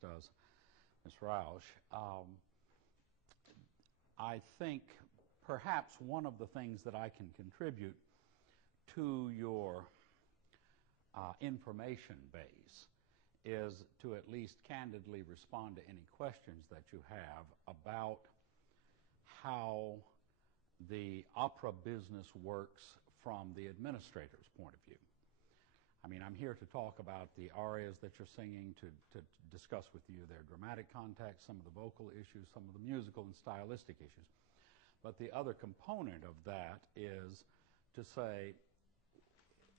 does Ms. Roush. I think perhaps one of the things that I can contribute to your information base is to at least candidly respond to any questions that you have about how the opera business works from the administrator's point of view. I mean, I'm here to talk about the arias that you're singing, to discuss with you their dramatic context, some of the vocal issues, some of the musical and stylistic issues. But the other component of that is to say,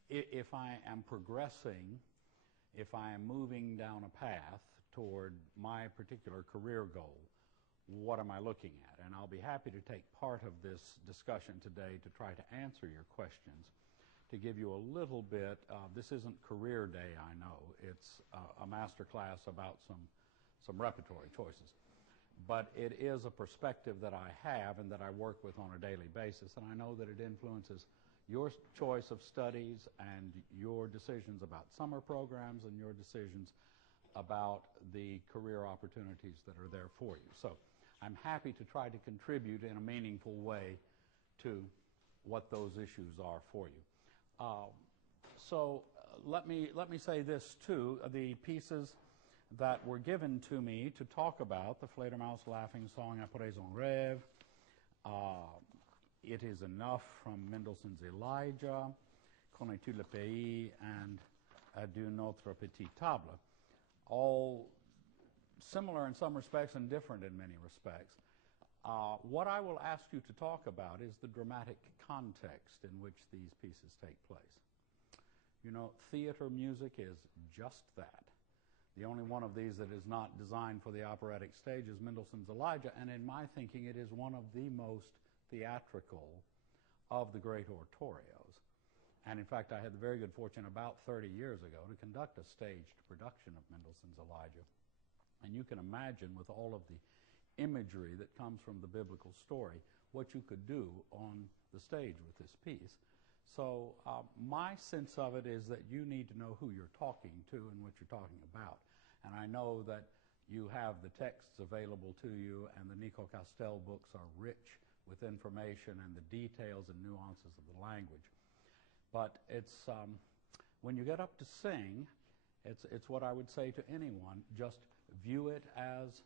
if I am progressing, if I am moving down a path toward my particular career goal, what am I looking at? And I'll be happy to take part of this discussion today to try to answer your questions, to give you a little bit. This isn't career day, I know. It's a master class about some repertory choices. But it is a perspective that I have and that I work with on a daily basis, and I know that it influences your choice of studies and your decisions about summer programs and your decisions about the career opportunities that are there for you. So I'm happy to try to contribute in a meaningful way to what those issues are for you. Let me say this too. The pieces that were given to me to talk about, the Fledermaus Laughing Song, Après un rêve, It Is Enough from Mendelssohn's Elijah, Connais-tu le pays, and Adieu notre petite table, all similar in some respects and different in many respects. What I will ask you to talk about is the dramatic context in which these pieces take place. You know, theater music is just that. The only one of these that is not designed for the operatic stage is Mendelssohn's Elijah, and in my thinking it is one of the most theatrical of the great oratorios. And in fact, I had the very good fortune about 30 years ago to conduct a staged production of Mendelssohn's Elijah. And you can imagine, with all of the imagery that comes from the biblical story, what you could do on the stage with this piece. So my sense of it is that you need to know who you're talking to and what you're talking about. And I know that you have the texts available to you, and the Nico Castell books are rich with information and the details and nuances of the language. But it's when you get up to sing, it's what I would say to anyone: just view it as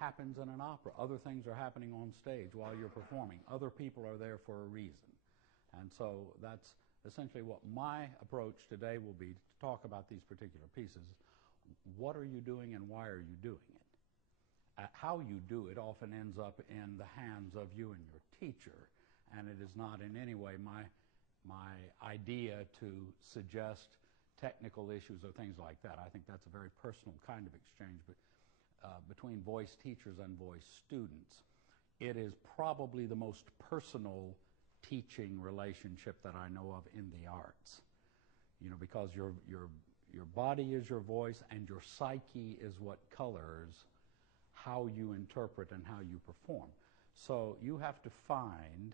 happens in an opera. Other things are happening on stage while you're performing. Other people are there for a reason. And so that's essentially what my approach today will be, to talk about these particular pieces. What are you doing and why are you doing it? How you do it often ends up in the hands of you and your teacher, and it is not in any way my idea to suggest technical issues or things like that. I think that's a very personal kind of exchange between voice teachers and voice students. It is probably the most personal teaching relationship that I know of in the arts. You know, because your body is your voice and your psyche is what colors how you interpret and how you perform. So you have to find,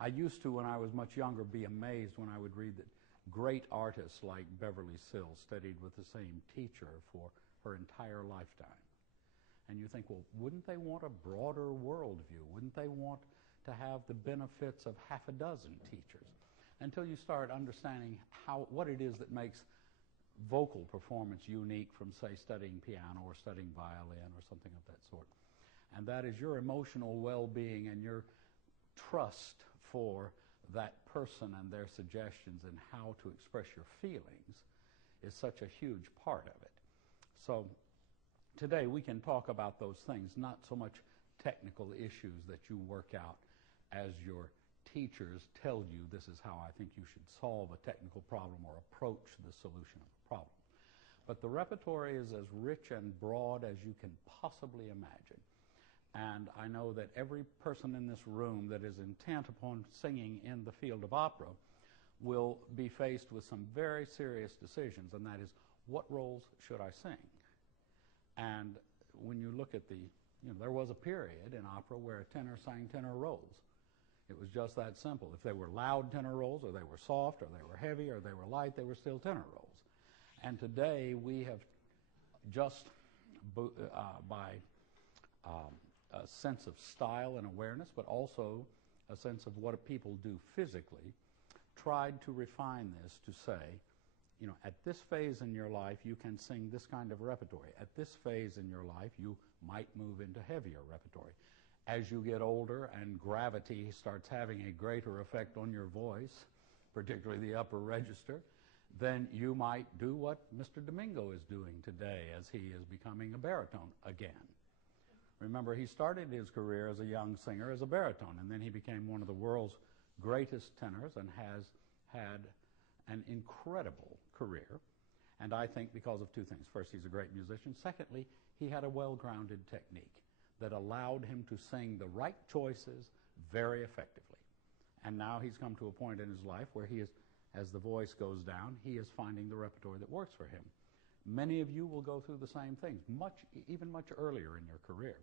I used to, when I was much younger, be amazed when I would read that great artists like Beverly Sills studied with the same teacher for her entire lifetime. And you think, well, wouldn't they want a broader worldview? Wouldn't they want to have the benefits of half a dozen teachers? Until you start understanding what it is that makes vocal performance unique from, say, studying piano or studying violin or something of that sort. And that is your emotional well-being and your trust for that person and their suggestions and how to express your feelings is such a huge part of it. So today we can talk about those things, not so much technical issues that you work out as your teachers tell you this is how I think you should solve a technical problem or approach the solution of a problem. But the repertory is as rich and broad as you can possibly imagine. And I know that every person in this room that is intent upon singing in the field of opera will be faced with some very serious decisions, and that is, what roles should I sing? And when you look at there was a period in opera where a tenor sang tenor roles. It was just that simple. If they were loud tenor roles, or they were soft, or they were heavy, or they were light, they were still tenor roles. And today we have just by a sense of style and awareness, but also a sense of what people do physically, tried to refine this to say, you know, at this phase in your life, you can sing this kind of repertory. At this phase in your life, you might move into heavier repertory. As you get older and gravity starts having a greater effect on your voice, particularly the upper register, then you might do what Mr. Domingo is doing today as he is becoming a baritone again. Remember, he started his career as a young singer as a baritone, and then he became one of the world's greatest tenors and has had an incredible career. And I think because of two things. First, he's a great musician. Secondly, he had a well-grounded technique that allowed him to sing the right choices very effectively. And now he's come to a point in his life where he is, as the voice goes down, he is finding the repertoire that works for him. Many of you will go through the same things, even much earlier in your career.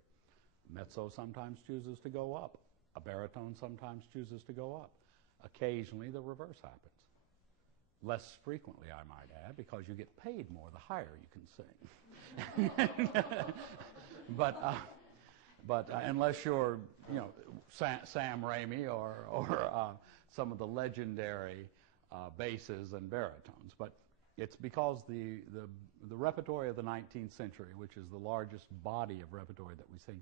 Mezzo sometimes chooses to go up. A baritone sometimes chooses to go up. Occasionally, the reverse happens. Less frequently, I might add, because you get paid more the higher you can sing. But unless you're, you know, Sam Raimi or some of the legendary basses and baritones, but it's because the repertory of the 19th century, which is the largest body of repertory that we sing,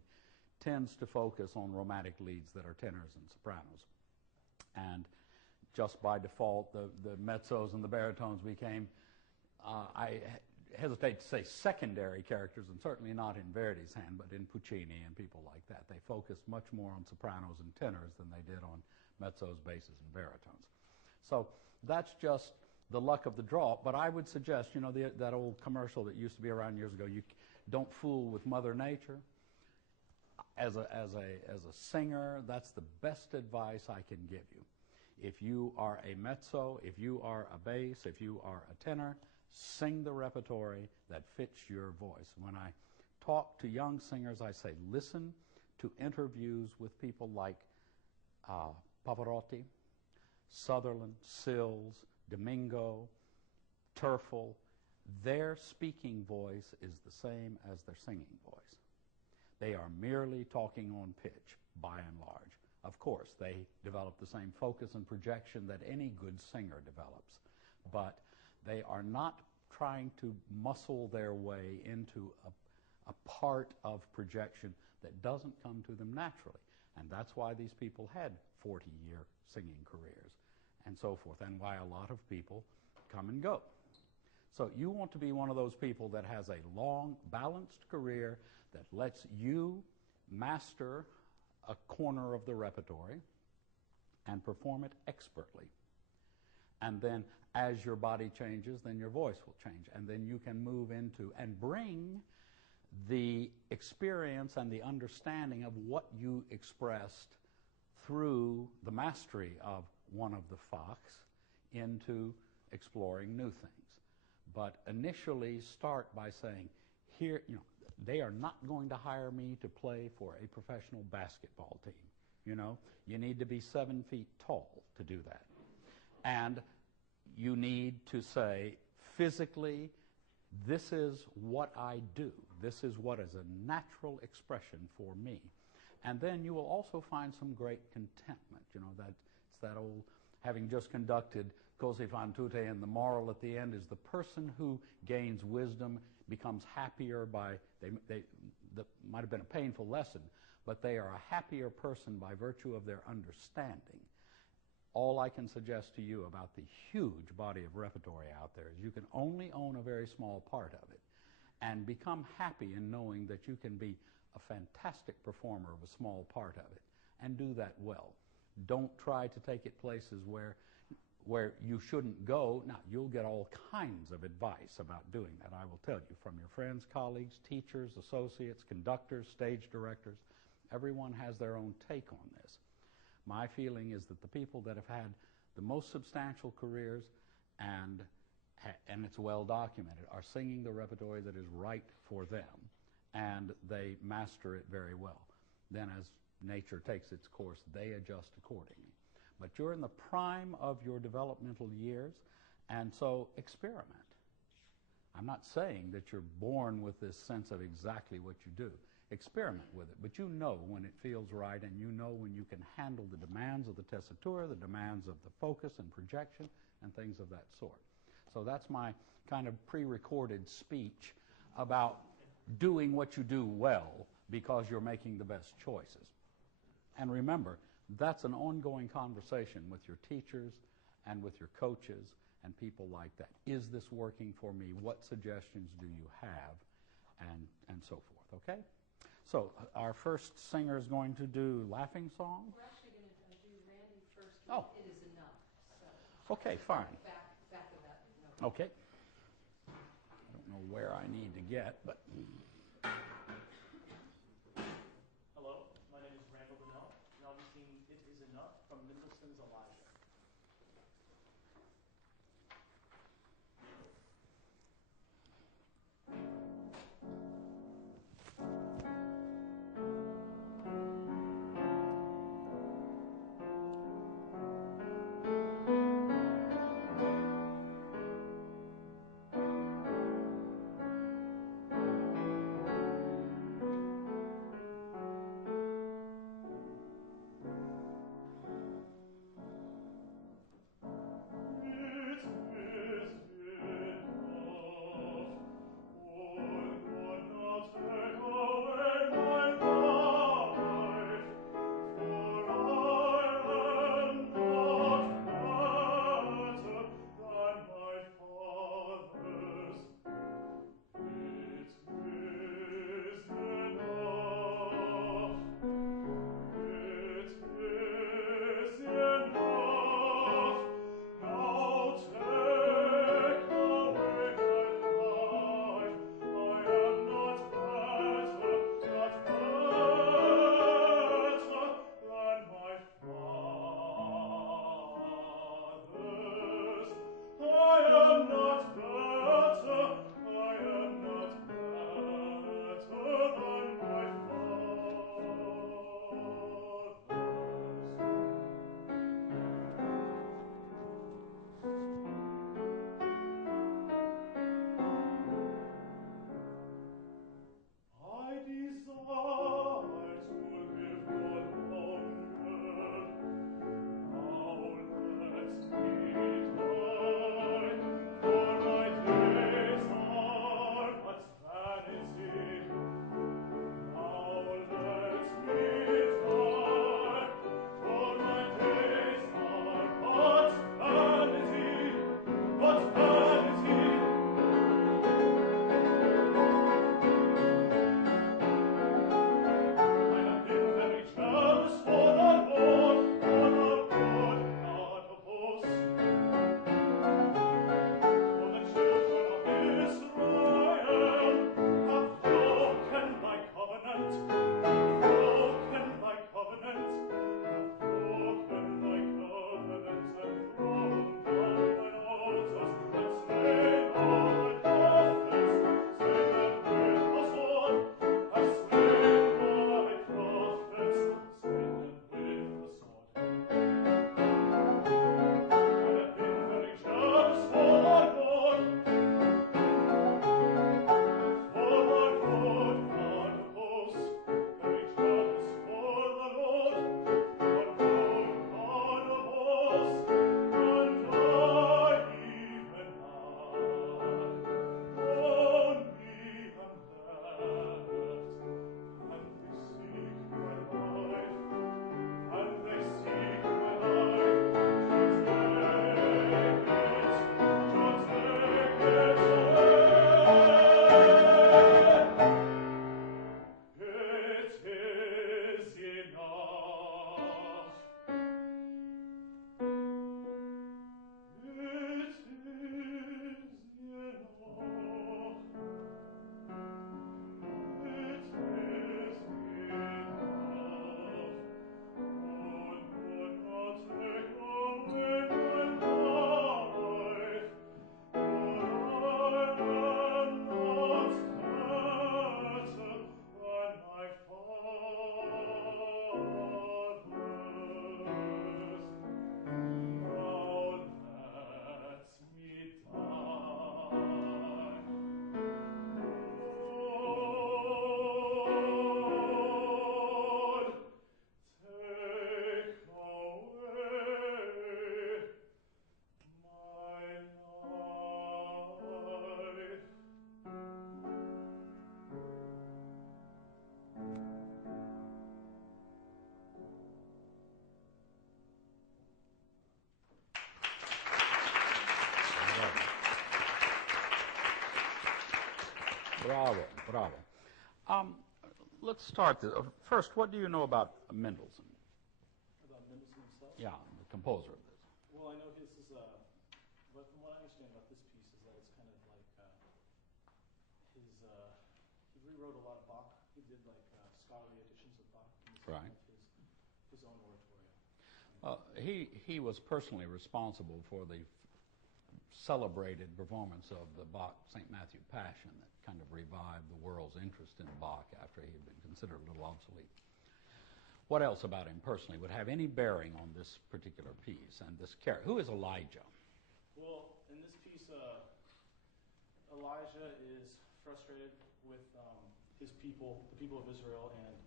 tends to focus on romantic leads that are tenors and sopranos. And just by default, the mezzos and the baritones became, I hesitate to say secondary characters, and certainly not in Verdi's hand, but in Puccini and people like that. They focused much more on sopranos and tenors than they did on mezzos, basses, and baritones. So that's just the luck of the draw. But I would suggest, you know, that old commercial that used to be around years ago, you don't fool with Mother Nature. As a singer, that's the best advice I can give you. If you are a mezzo, if you are a bass, if you are a tenor, sing the repertory that fits your voice. When I talk to young singers, I say, listen to interviews with people like Pavarotti, Sutherland, Sills, Domingo, Terfel. Their speaking voice is the same as their singing voice. They are merely talking on pitch, by and large. Of course, they develop the same focus and projection that any good singer develops, but they are not trying to muscle their way into a part of projection that doesn't come to them naturally. And that's why these people had 40-year singing careers and so forth, and why a lot of people come and go. So you want to be one of those people that has a long, balanced career that lets you master a corner of the repertory and perform it expertly. And then as your body changes, then your voice will change. And then you can move into and bring the experience and the understanding of what you expressed through the mastery of one of the Fachs into exploring new things. But initially start by saying, here, you know, they are not going to hire me to play for a professional basketball team. You know, you need to be 7 feet tall to do that. And you need to say, physically, this is what I do. This is what is a natural expression for me. And then you will also find some great contentment. You know, that it's that old, having just conducted Così fan tutte, and the moral at the end is the person who gains wisdom becomes happier by, that might have been a painful lesson, but they are a happier person by virtue of their understanding. All I can suggest to you about the huge body of repertory out there is you can only own a very small part of it and become happy in knowing that you can be a fantastic performer of a small part of it and do that well. Don't try to take it places where you shouldn't go. Now, you'll get all kinds of advice about doing that, I will tell you, from your friends, colleagues, teachers, associates, conductors, stage directors. Everyone has their own take on this. My feeling is that the people that have had the most substantial careers, and it's well documented, are singing the repertory that is right for them, and they master it very well. Then as nature takes its course, they adjust accordingly. But you're in the prime of your developmental years, and so experiment. I'm not saying that you're born with this sense of exactly what you do. Experiment with it, but you know when it feels right, and you know when you can handle the demands of the tessitura, the demands of the focus and projection, and things of that sort. So that's my kind of pre-recorded speech about doing what you do well because you're making the best choices. And remember, that's an ongoing conversation with your teachers and with your coaches and people like that. Is this working for me? What suggestions do you have? And so forth, okay? So our first singer is going to do Laughing Song. We're actually going to do Randy first. Oh. It is enough. So Okay, fine. back of that note. Okay. I don't know where I need to get, but... Hello, my name is Randall Bonnell, and I'll be singing It Is Enough from Mendelssohn's Elijah. Bravo, bravo. Let's start this. First, what do you know about Mendelssohn? About Mendelssohn himself? Yeah, the composer of this. Well, I know his is, but from what I understand about this piece is that it's kind of like he rewrote a lot of Bach. He did like scholarly editions of Bach. And this is Right. kind of his own oratorio. He was personally responsible for the celebrated performance of the Bach St. Matthew Passion that kind of revived the world's interest in Bach after he had been considered a little obsolete. What else about him personally would have any bearing on this particular piece and this character? Who is Elijah? Well, in this piece, Elijah is frustrated with his people, the people of Israel, and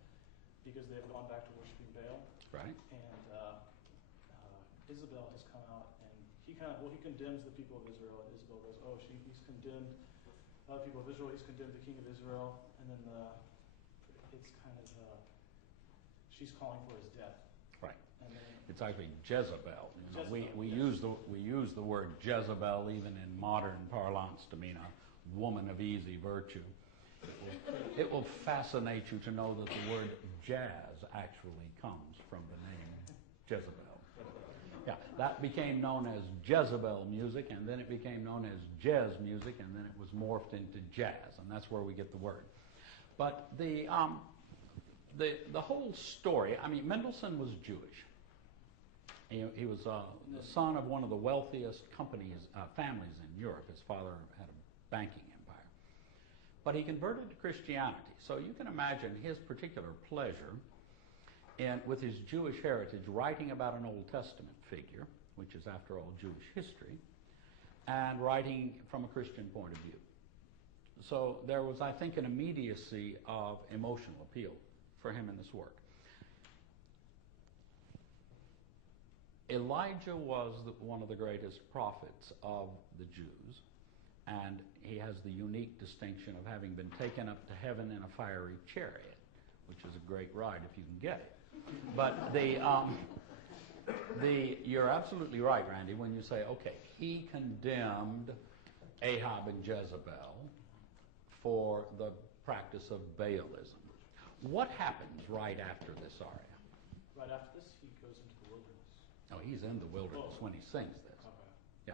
because they have gone back to worshiping Baal. Right. And Isabel has come out, and he condemns the people of Israel. And Isabel goes, oh, he's condemned the people of Israel. He's condemned the king of Israel. And then it's kind of she's calling for his death. Right. And then It's actually Jezebel. You know, Jezebel, we yes. use the word Jezebel even in modern parlance to mean a woman of easy virtue. It will fascinate you to know that the word jazz actually comes from the name Jezebel. Yeah, that became known as Jezebel music, and then it became known as jazz music, and then it was morphed into jazz, and that's where we get the word. But the whole story, I mean, Mendelssohn was Jewish. He was the son of one of the wealthiest families in Europe. His father had a banking empire. But he converted to Christianity, so you can imagine his particular pleasure with his Jewish heritage, writing about an Old Testament figure, which is, after all, Jewish history, and writing from a Christian point of view. So there was, I think, an immediacy of emotional appeal for him in this work. Elijah was one of the greatest prophets of the Jews, and he has the unique distinction of having been taken up to heaven in a fiery chariot, which is a great ride if you can get it. But you're absolutely right, Randy, when you say, okay, he condemned Ahab and Jezebel for the practice of Baalism. What happens right after this aria? right after this, he goes into the wilderness. No, he's in the wilderness when he sings this. Okay. Yeah.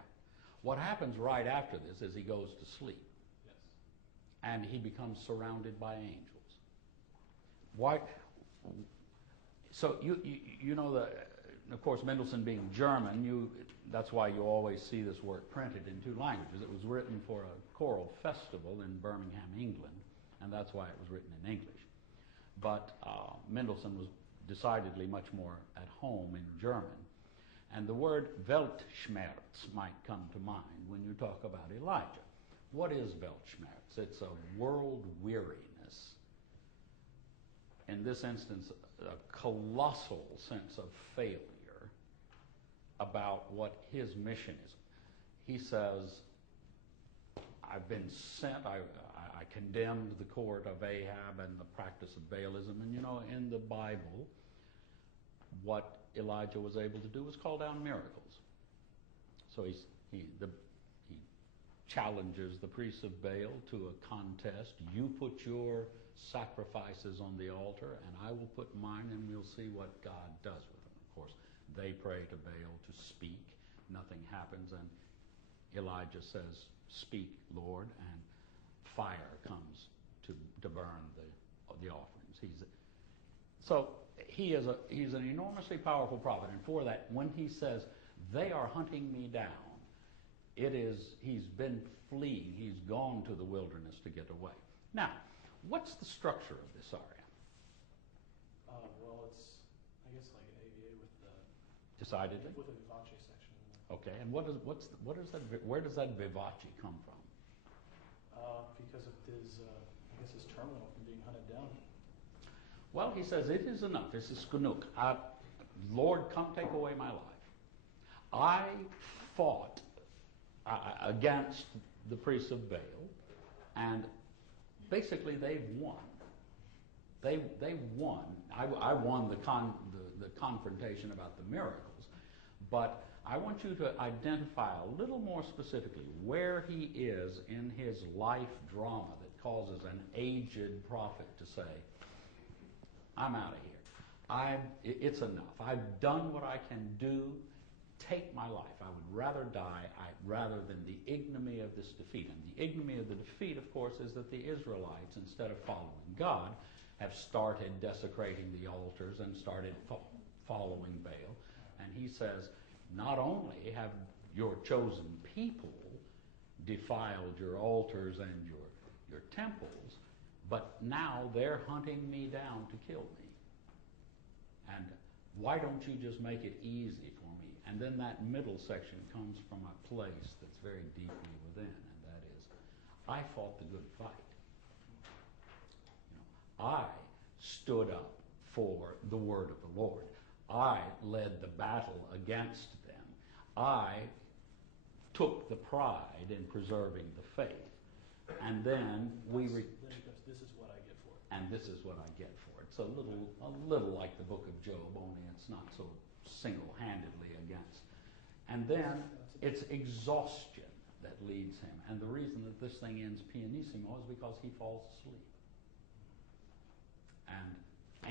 What happens right after this is he goes to sleep. Yes. And he becomes surrounded by angels. Why? So you know that, of course, Mendelssohn being German, that's why you always see this work printed in two languages. It was written for a choral festival in Birmingham, England, and that's why it was written in English. But Mendelssohn was decidedly much more at home in German. And the word Weltschmerz might come to mind when you talk about Elijah. What is Weltschmerz? It's a world weariness. In this instance, a colossal sense of failure about what his mission is. He says, I've been sent, I condemned the court of Ahab and the practice of Baalism. And you know, in the Bible, what Elijah was able to do was call down miracles. So he challenges the priests of Baal to a contest. You put your sacrifices on the altar, and I will put mine, and we'll see what God does with them. Of course, they pray to Baal to speak. Nothing happens, and Elijah says, speak, Lord, and fire comes to burn the offerings. He's an enormously powerful prophet, and for that, when he says, they are hunting me down, he's been fleeing, he's gone to the wilderness to get away. Now, what's the structure of this aria? Well, it's, I guess, like an AVA with the... Decidedly? With a vivace section. Okay, and where does that vivace come from? Because of his, I guess, his terminal from being hunted down. Well, he says, it is enough. This is Kunuk. Lord, come take away my life. I fought against the priests of Baal, and basically they've won. They won. I won the confrontation about the miracles, but I want you to identify a little more specifically where he is in his life drama that causes an aged prophet to say, I'm out of here. It's enough. I've done what I can do. Take my life. I would rather die rather than the ignominy of this defeat. And the ignominy of the defeat, of course, is that the Israelites, instead of following God, have started desecrating the altars and started following Baal. And he says, not only have your chosen people defiled your altars and your temples, but now they're hunting me down to kill me. And why don't you just make it easy for me? And then that middle section comes from a place that's very deeply within, and that is, I fought the good fight. I stood up for the word of the Lord. I led the battle against them. I took the pride in preserving the faith. And then this is what I get for it. And this is what I get for it. It's a little like the book of Job, only it's not so single-handedly against. And then it's exhaustion that leads him. And the reason that this thing ends pianissimo is because he falls asleep. And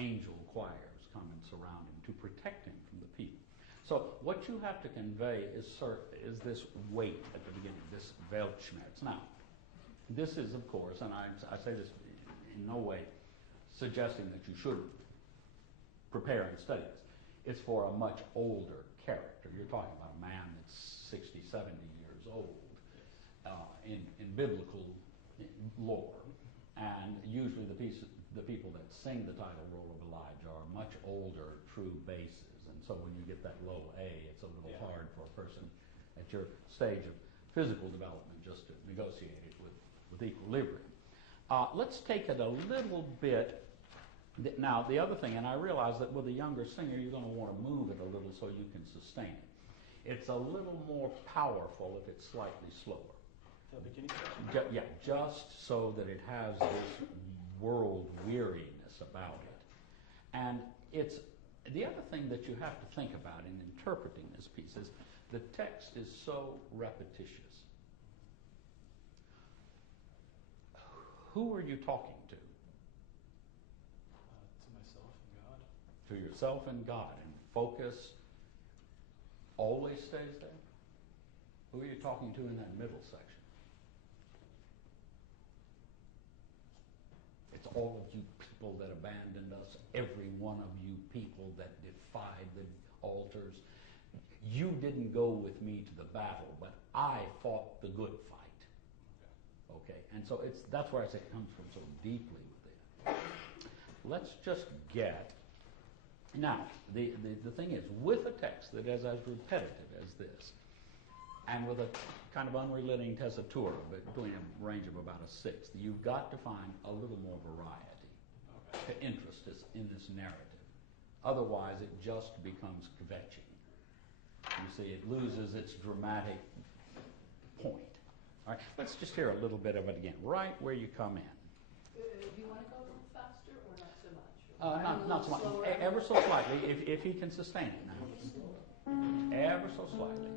angel choirs come and surround him to protect him from the people. So what you have to convey is this weight at the beginning, this Weltschmerz. Now, this is, of course, and I say this in no way suggesting that you should prepare and study this. It's for a much older character. You're talking about a man that's 60, 70 years old in biblical lore. And usually the people that sing the title role of Elijah are much older, true basses. And so when you get that low A, it's a little hard for a person at your stage of physical development just to negotiate it with equilibrium. Let's take it a little bit. Now, the other thing, and I realize that with a younger singer, you're going to want to move it a little so you can sustain it. It's a little more powerful if it's slightly slower. The beginning section? Yeah, just so that it has this world weariness about it. And it's the other thing that you have to think about in interpreting this piece is the text is so repetitious. Who are you talking to? To myself and God. To yourself and God. And focus always stays there? Who are you talking to in that middle section? It's all of you people that abandoned us, every one of you people that defied the altars. You didn't go with me to the battle, but I fought the good fight. Okay, and so that's where I say it comes from so deeply within. Let's just get, now, the thing is, with a text that is as repetitive as this, and with a kind of unrelenting tessitura between a range of about a sixth, you've got to find a little more variety to interest us in this narrative. Otherwise, it just becomes kvetching. You see, it loses its dramatic point. All right, let's just hear a little bit of it again, right where you come in. Do you want to go a little faster or not so much? Not so much. Ever so slightly, if he can sustain it now. Ever so slightly.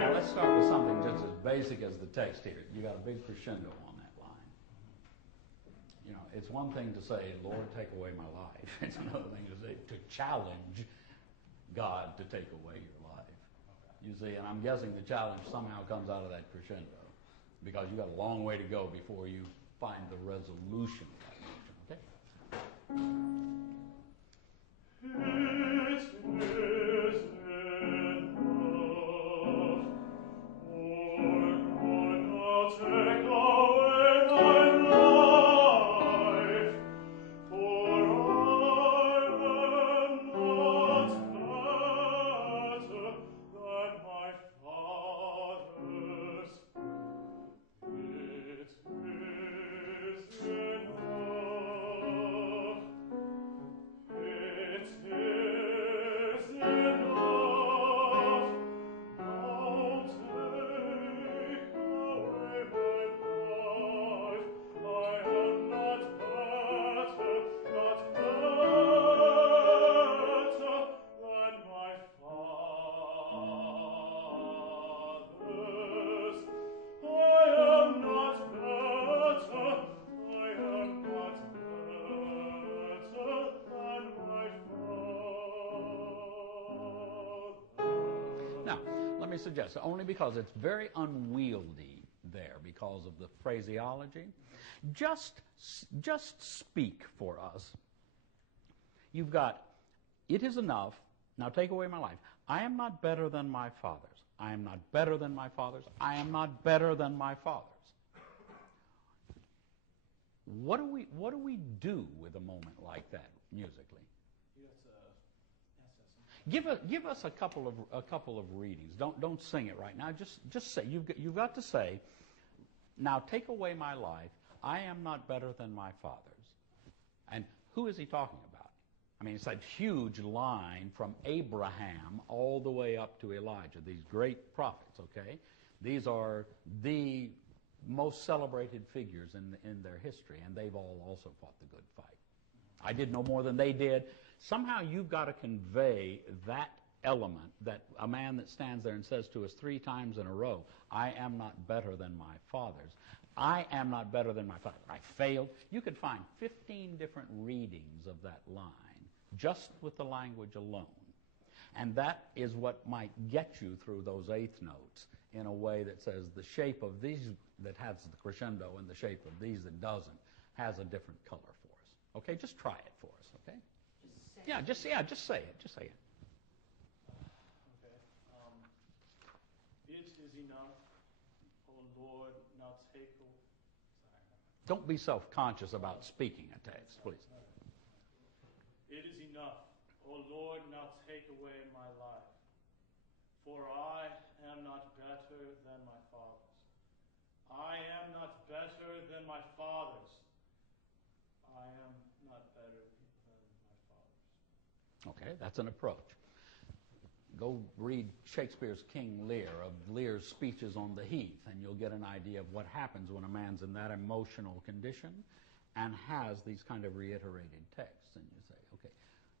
Now let's start with something just as basic as the text here. You got a big crescendo on that line. You know, it's one thing to say, Lord, take away my life. It's another thing to say, to challenge God to take away your life. You see, and I'm guessing the challenge somehow comes out of that crescendo, because you got a long way to go before you find the resolution of that motion. me suggest, only because it's very unwieldy there because of the phraseology. Just speak for us. You've got, it is enough, now take away my life. I am not better than my fathers. I am not better than my fathers. I am not better than my fathers. What do we do with a moment like that musically? Give us a couple of readings. Don't sing it right now. Just say you've got to say, now take away my life. I am not better than my fathers. And who is he talking about? I mean, it's that huge line from Abraham all the way up to Elijah, these great prophets, okay? These are the most celebrated figures in their history, and they've all also fought the good fight. I did no more than they did. Somehow you've got to convey that element, that a man that stands there and says to us 3 times in a row, I am not better than my fathers. I am not better than my father. I failed. You could find 15 different readings of that line just with the language alone. And that is what might get you through those eighth notes in a way that says the shape of these that has the crescendo and the shape of these that doesn't has a different color for us. Okay, just try it for us, okay? Just say it. Just say it. Okay. It is enough, O Lord, now take away. Don't be self-conscious about speaking a text, please. It is enough, O Lord, now take away my life. For I am not better than my fathers. I am not better than my fathers. I am not better than my fathers. Okay, that's an approach. Go read Shakespeare's King Lear, of Lear's speeches on the heath, and you'll get an idea of what happens when a man's in that emotional condition and has these kind of reiterated texts. And you say, okay.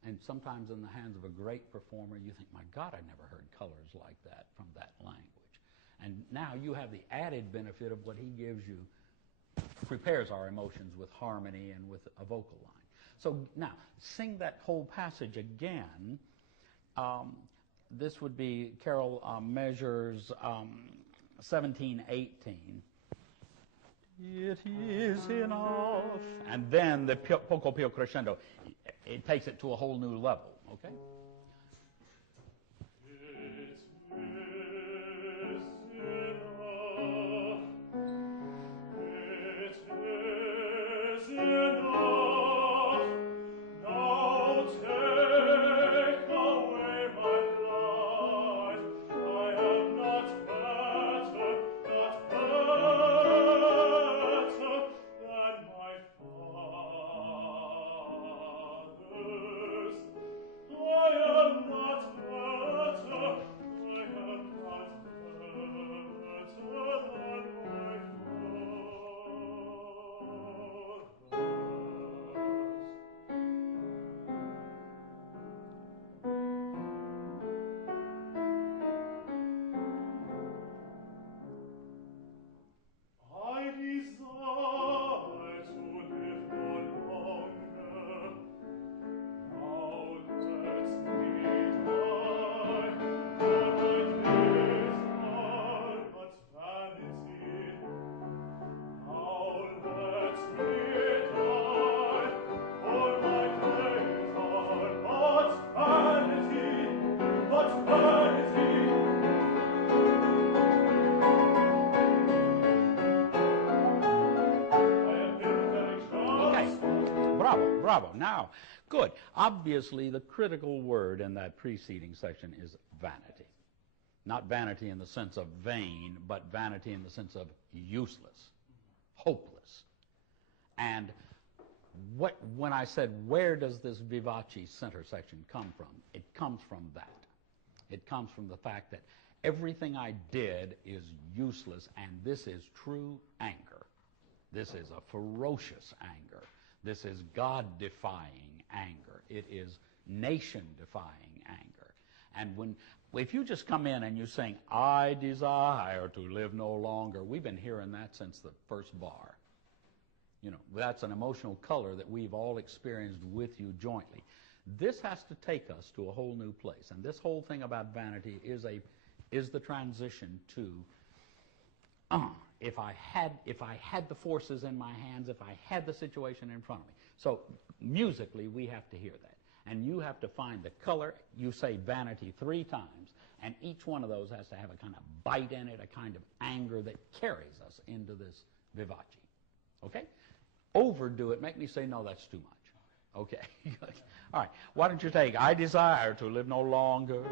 And sometimes in the hands of a great performer, you think, my God, I've never heard colors like that from that language. And now you have the added benefit of what he gives you, prepares our emotions with harmony and with a vocal line. So now, sing that whole passage again. This would be Carol Measures 1718. It is enough. And then the poco pio crescendo. It takes it to a whole new level, okay? Bravo. Now, good. Obviously, the critical word in that preceding section is vanity. Not vanity in the sense of vain, but vanity in the sense of useless, hopeless. And when I said, where does this vivace center section come from? It comes from that. It comes from the fact that everything I did is useless, and this is true anger. This is a ferocious anger. This is God-defying anger. It is nation-defying anger. And if you just come in and you sing, I desire to live no longer, we've been hearing that since the first bar. You know, that's an emotional color that we've all experienced with you jointly. This has to take us to a whole new place. And this whole thing about vanity is a is the transition to if I had the forces in my hands, if I had the situation in front of me. So musically, we have to hear that. And you have to find the color. You say vanity 3 times, and each one of those has to have a kind of bite in it, a kind of anger that carries us into this vivace. Okay? Overdo it. Make me say, no, that's too much. Okay. Good. All right. Why don't you take, I desire to live no longer.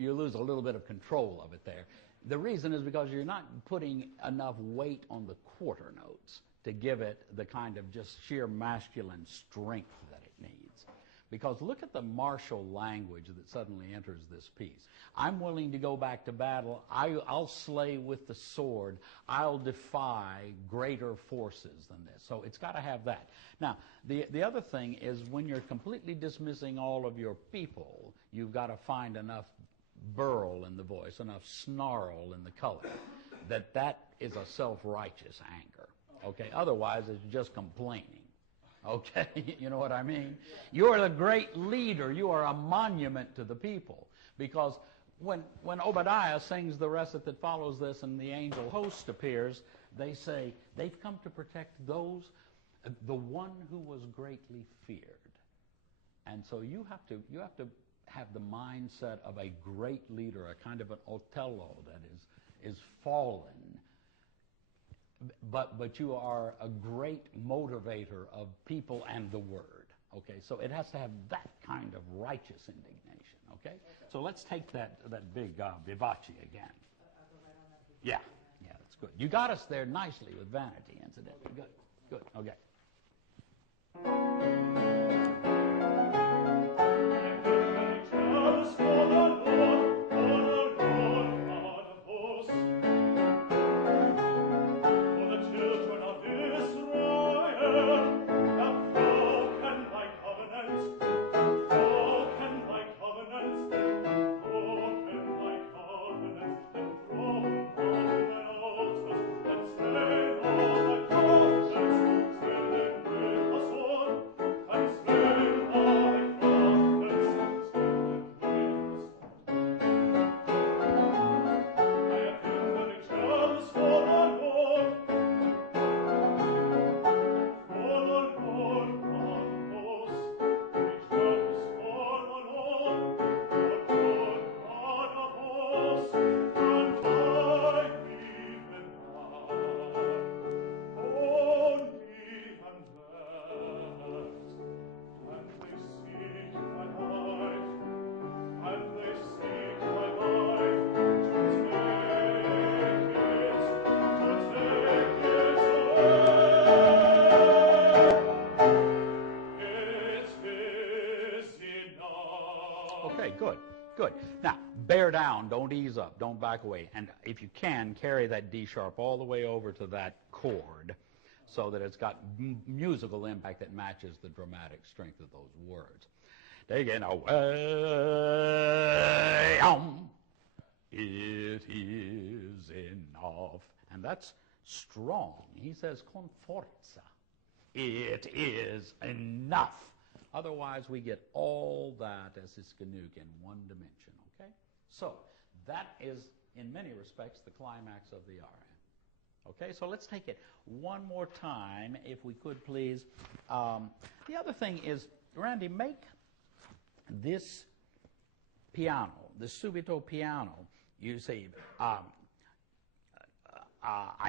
You lose a little bit of control of it there. The reason is because you're not putting enough weight on the quarter notes to give it the kind of just sheer masculine strength that it needs. Because look at the martial language that suddenly enters this piece. I'm willing to go back to battle. I'll slay with the sword. I'll defy greater forces than this. So it's got to have that. Now, the other thing is when you're completely dismissing all of your people, you've got to find enough burl in the voice, enough snarl in the color, that is a self-righteous anger. Okay? Otherwise, it's just complaining. Okay? You know what I mean? You're the great leader. You are a monument to the people. Because when Obadiah sings the recit that follows this and the angel host appears, they say, they've come to protect the one who was greatly feared. And so you have to have the mindset of a great leader, a kind of an Othello that is fallen. But you are a great motivator of people and the word. Okay, so it has to have that kind of righteous indignation. Okay, so let's take that big vivace again. Yeah, that's good. You got us there nicely with vanity, incidentally. Good. Okay. Okay, good. Now, bear down, don't ease up, don't back away. And if you can, carry that D sharp all the way over to that chord so that it's got musical impact that matches the dramatic strength of those words. Again, away, it is enough. And that's strong. He says, con forza. It is enough. Otherwise, we get all that as Iskanuke in one dimension, okay? So, that is, in many respects, the climax of the aria. Okay, so let's take it one more time, if we could, please. The other thing is, Randy, make this piano, the subito piano, you say, I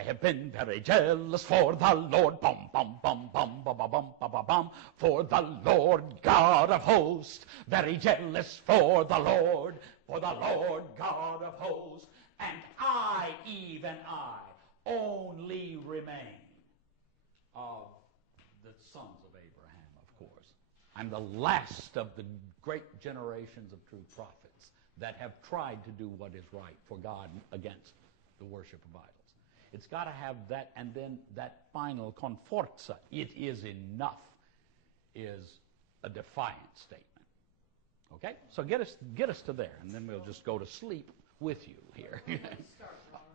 have been very jealous for the Lord, bum, bum, bum, bum, bum, bum, bum, bum, bum, bum, for the Lord God of hosts, very jealous for the Lord God of hosts, and I, even I, only remain of the sons of Abraham, of course. I'm the last of the great generations of true prophets that have tried to do what is right for God against the worship of idols. It's got to have that, and then that final conforza, it is enough, is a defiant statement. Okay? So get us to there, and then we'll just go to sleep with you here.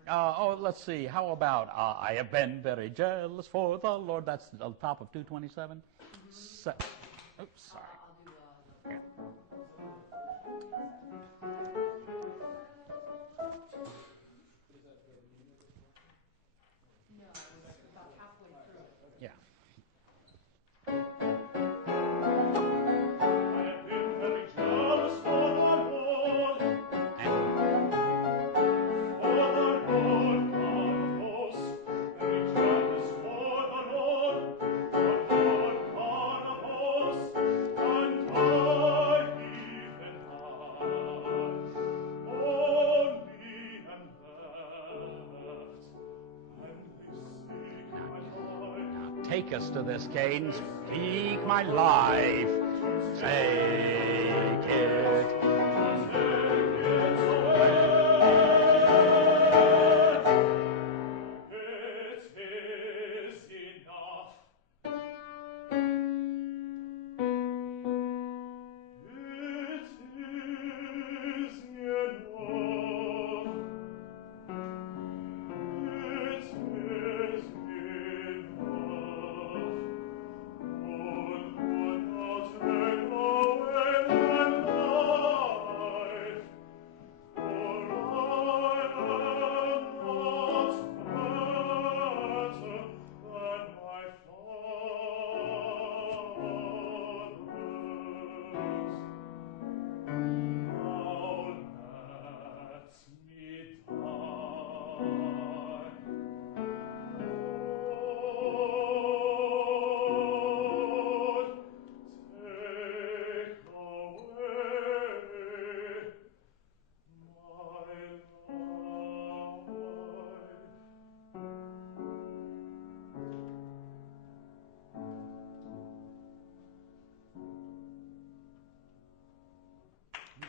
Let's see. How about I have been very jealous for the Lord. That's the top of 227. Oops, sorry. I'll do no, it's about halfway through. Yeah. Take us to this cadence. Speak my life. Take it.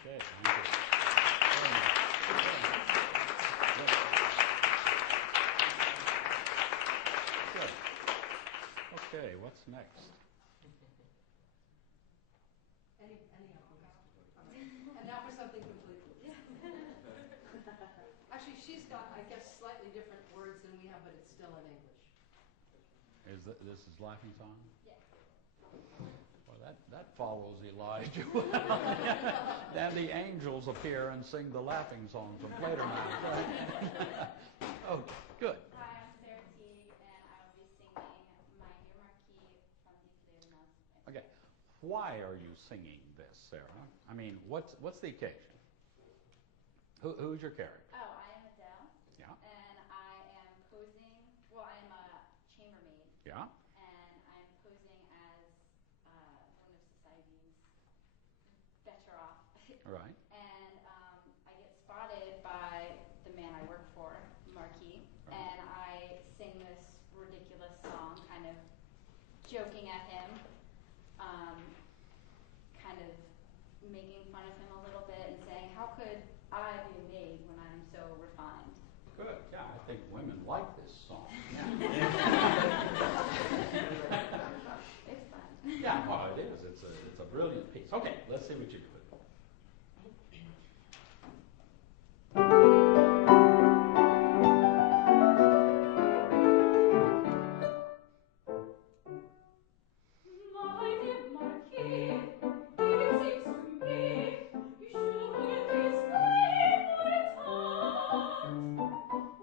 Okay, thank you. Good. Okay, what's next? Any of them. And now for something completely. Actually, she's got, I guess, slightly different words than we have, but it's still in English. This is Laughing Song? Yeah. Well, that follows Elijah. Then the angels appear and sing the laughing songs of later night. Oh, good. Hi, I'm Sarah Teague, and I will be singing My Dear Marquis from the Cleveland. Okay. Why are you singing this, Sarah? I mean, what's the occasion? Who's your character? Oh, I am Adele. Yeah. And I am posing, well, I am a chambermaid. Yeah. And I'm posing as one of society's better off. Right. And I get spotted by the man I work for, Marquis, Right. and I sing this ridiculous song, kind of joking at him, kind of making fun of him a little bit and saying, how could I be a maid when I'm so refined? Good. Yeah, I think women like this song. It's fun. Yeah, well, it is. It's a brilliant piece. Okay, let's see what you do.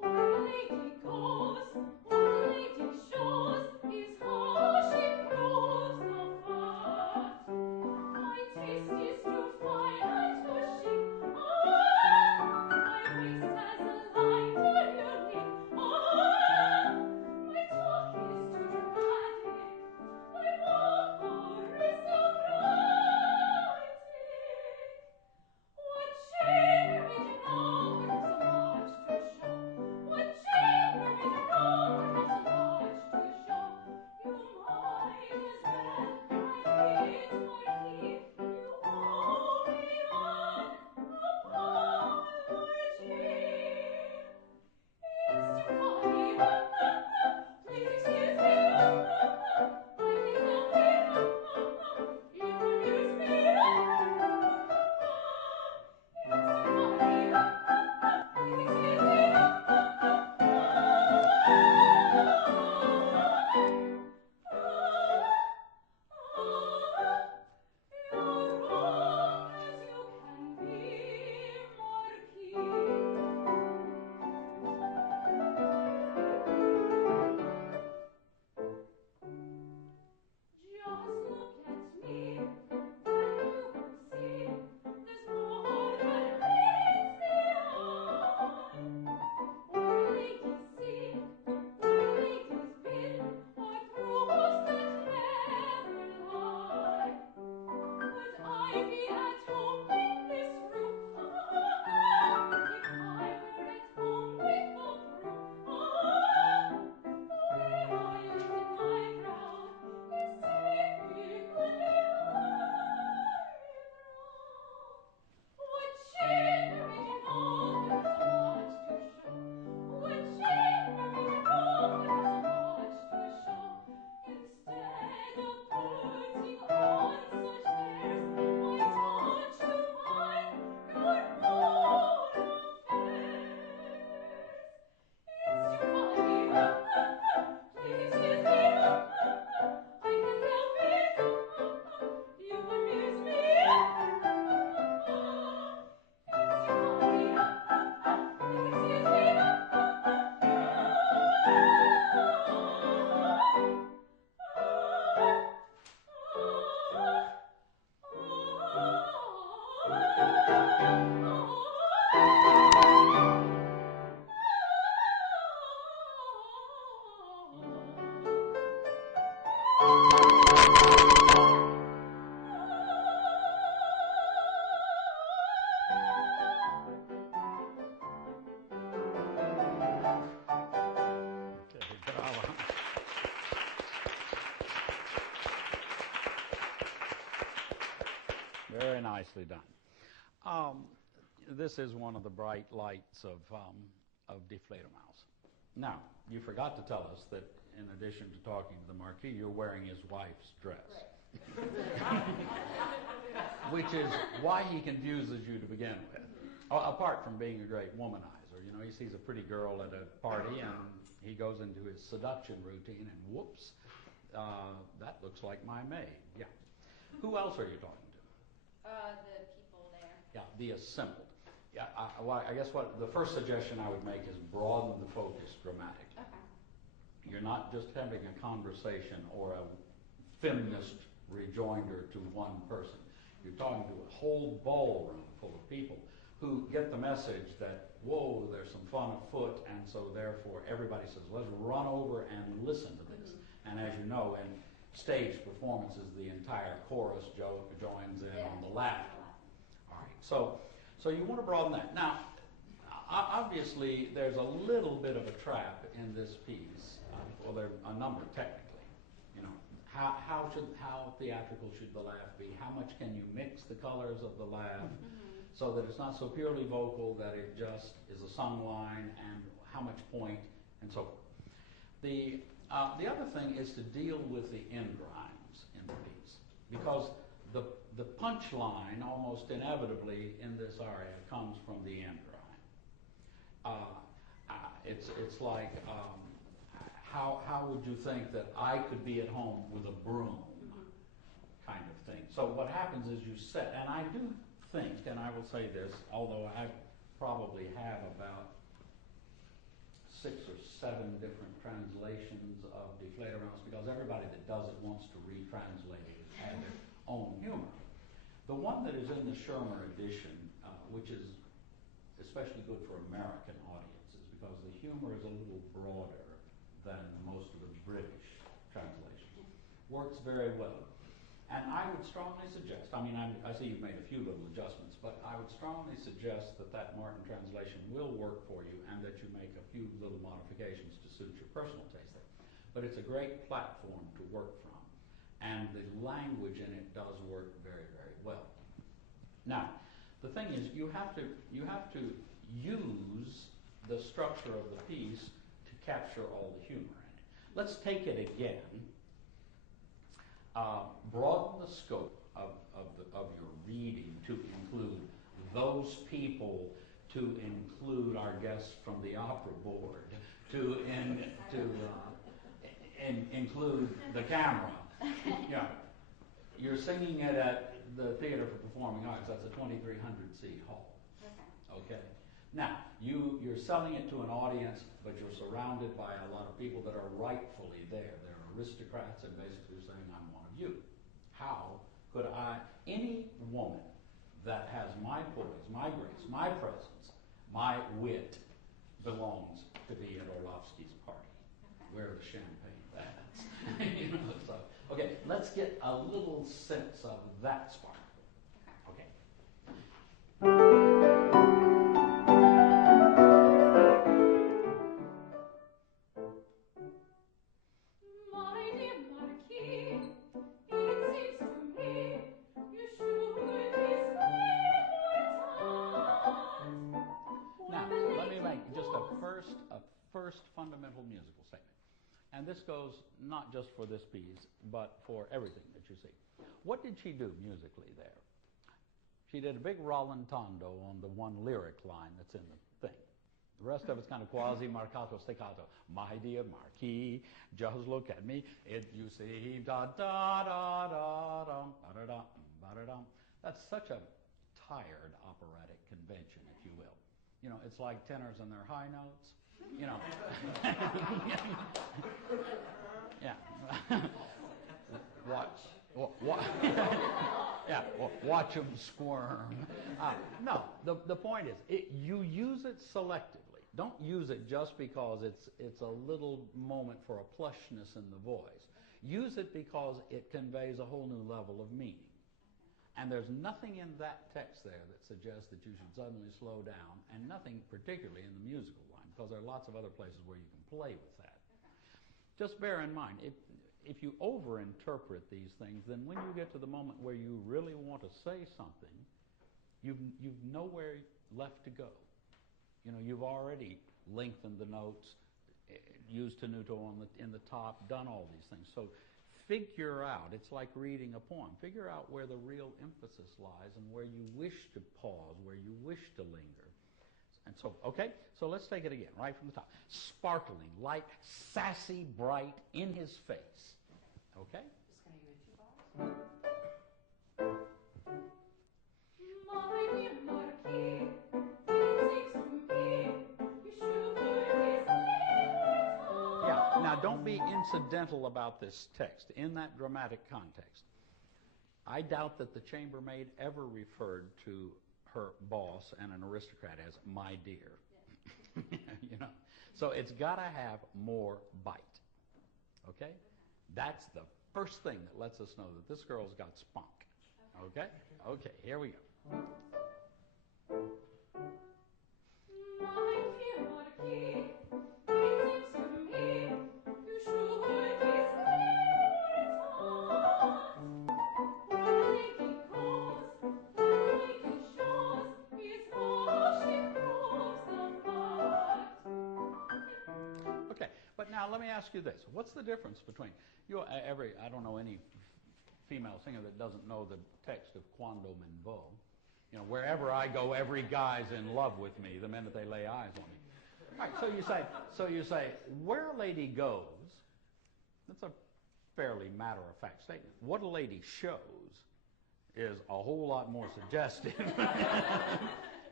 Lady goes nicely done. This is one of the bright lights of Die Fledermaus. Now, you forgot to tell us that in addition to talking to the Marquis, you're wearing his wife's dress. Right. Which is why he confuses you to begin with. Apart from being a great womanizer. You know, he sees a pretty girl at a party and he goes into his seduction routine and whoops, that looks like my maid. Yeah. Who else are you talking to? The people there. Yeah, the assembled. Yeah, I guess what the first suggestion I would make is broaden the focus dramatically. Okay. You're not just having a conversation or a feminist rejoinder to one person. You're talking to a whole ballroom full of people who get the message that, whoa, there's some fun afoot, and so therefore everybody says, let's run over and listen to this. And as you know, in stage performances, the entire chorus joins in on the laughter. All right, so you want to broaden that. Now, obviously, there's a little bit of a trap in this piece. Well, there are a number technically. You know, how theatrical should the laugh be? How much can you mix the colors of the laugh so that it's not so purely vocal that it just is a sung line, and how much point, and so forth. The other thing is to deal with the end rhymes in the piece, because the punchline almost inevitably in this aria comes from the end rhyme. It's like, how would you think that I could be at home with a broom, kind of thing. So what happens is you set, and I do think, and I will say this, although I probably have about 6 or 7 different translations of Die Fledermaus, because everybody that does it wants to retranslate it and add their own humor. The one that is in the Schirmer edition, which is especially good for American audiences, because the humor is a little broader than most of the British translations, works very well. And I would strongly suggest, I mean, I see you've made a few little adjustments, but I would strongly suggest that that Martin translation will work for you and that you make a few little modifications to suit your personal taste there. But it's a great platform to work from, and the language in it does work very, very well. Now, the thing is, you have to use the structure of the piece to capture all the humor in it. Let's take it again. Broaden the scope of your reading to include those people, to include our guests from the opera board, to include the camera. Yeah, you're singing it at the Theater for Performing Arts. That's a 2,300 seat hall. Okay. Now you're selling it to an audience, but you're surrounded by a lot of people that are rightfully there. They're aristocrats, and basically saying, I'm one of you. How could any woman that has my poise, my grace, my presence, my wit, belongs to be at Orlovsky's party. Where the champagne that's. You know, so, okay, let's get a little sense of that spark. Okay. First fundamental musical statement. And this goes not just for this piece, but for everything that you see. What did she do musically there? She did a big rallentando on the one lyric line that's in the thing. The rest of it's kind of quasi-marcato, staccato. My dear Marquis, just look at me. You see, da-da-da-da-dum, ba-da-dum, ba-da-dum. That's such a tired operatic convention, if you will. You know, it's like tenors and their high notes. You know, yeah. Watch them squirm. No, the point is, you use it selectively. Don't use it just because it's a little moment for a plushness in the voice. Use it because it conveys a whole new level of meaning. And there's nothing in that text there that suggests that you should suddenly slow down, and nothing particularly in the musical line, because there are lots of other places where you can play with that. Just bear in mind, if you overinterpret these things, then when you get to the moment where you really want to say something, you've nowhere left to go. You know, you've already lengthened the notes, used tenuto in the top, done all these things. So figure out, it's like reading a poem, figure out where the real emphasis lies and where you wish to pause, where you wish to linger. And so, okay, so let's take it again, right from the top. Sparkling, light, sassy, bright, in his face. Okay? Just going to give you 2 bars. Yeah, now don't be incidental about this text in that dramatic context. I doubt that the chambermaid ever referred to her boss and an aristocrat as my dear. You know, so it's got to have more bite. Okay? That's the first thing that lets us know that this girl's got spunk. Okay? Okay, here we go. Okay, but now let me ask you this. What's the difference between I don't know any female singer that doesn't know the text of Quando M'en Va. You know, wherever I go, every guy's in love with me the minute they lay eyes on me. All right, so you say, where a lady goes, that's a fairly matter-of-fact statement. What a lady shows is a whole lot more suggestive.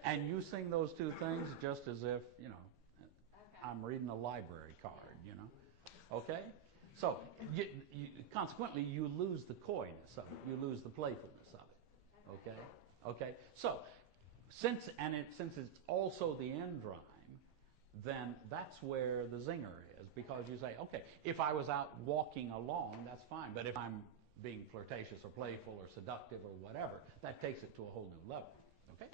And you sing those two things just as if, you know, I'm reading a library card, you know. Okay? So, consequently, you lose the coyness of it. You lose the playfulness of it. Okay? Okay? So, since it's also the end rhyme, then that's where the zinger is, because you say, okay, if I was out walking along, that's fine, but if I'm being flirtatious or playful or seductive or whatever, that takes it to a whole new level. Okay?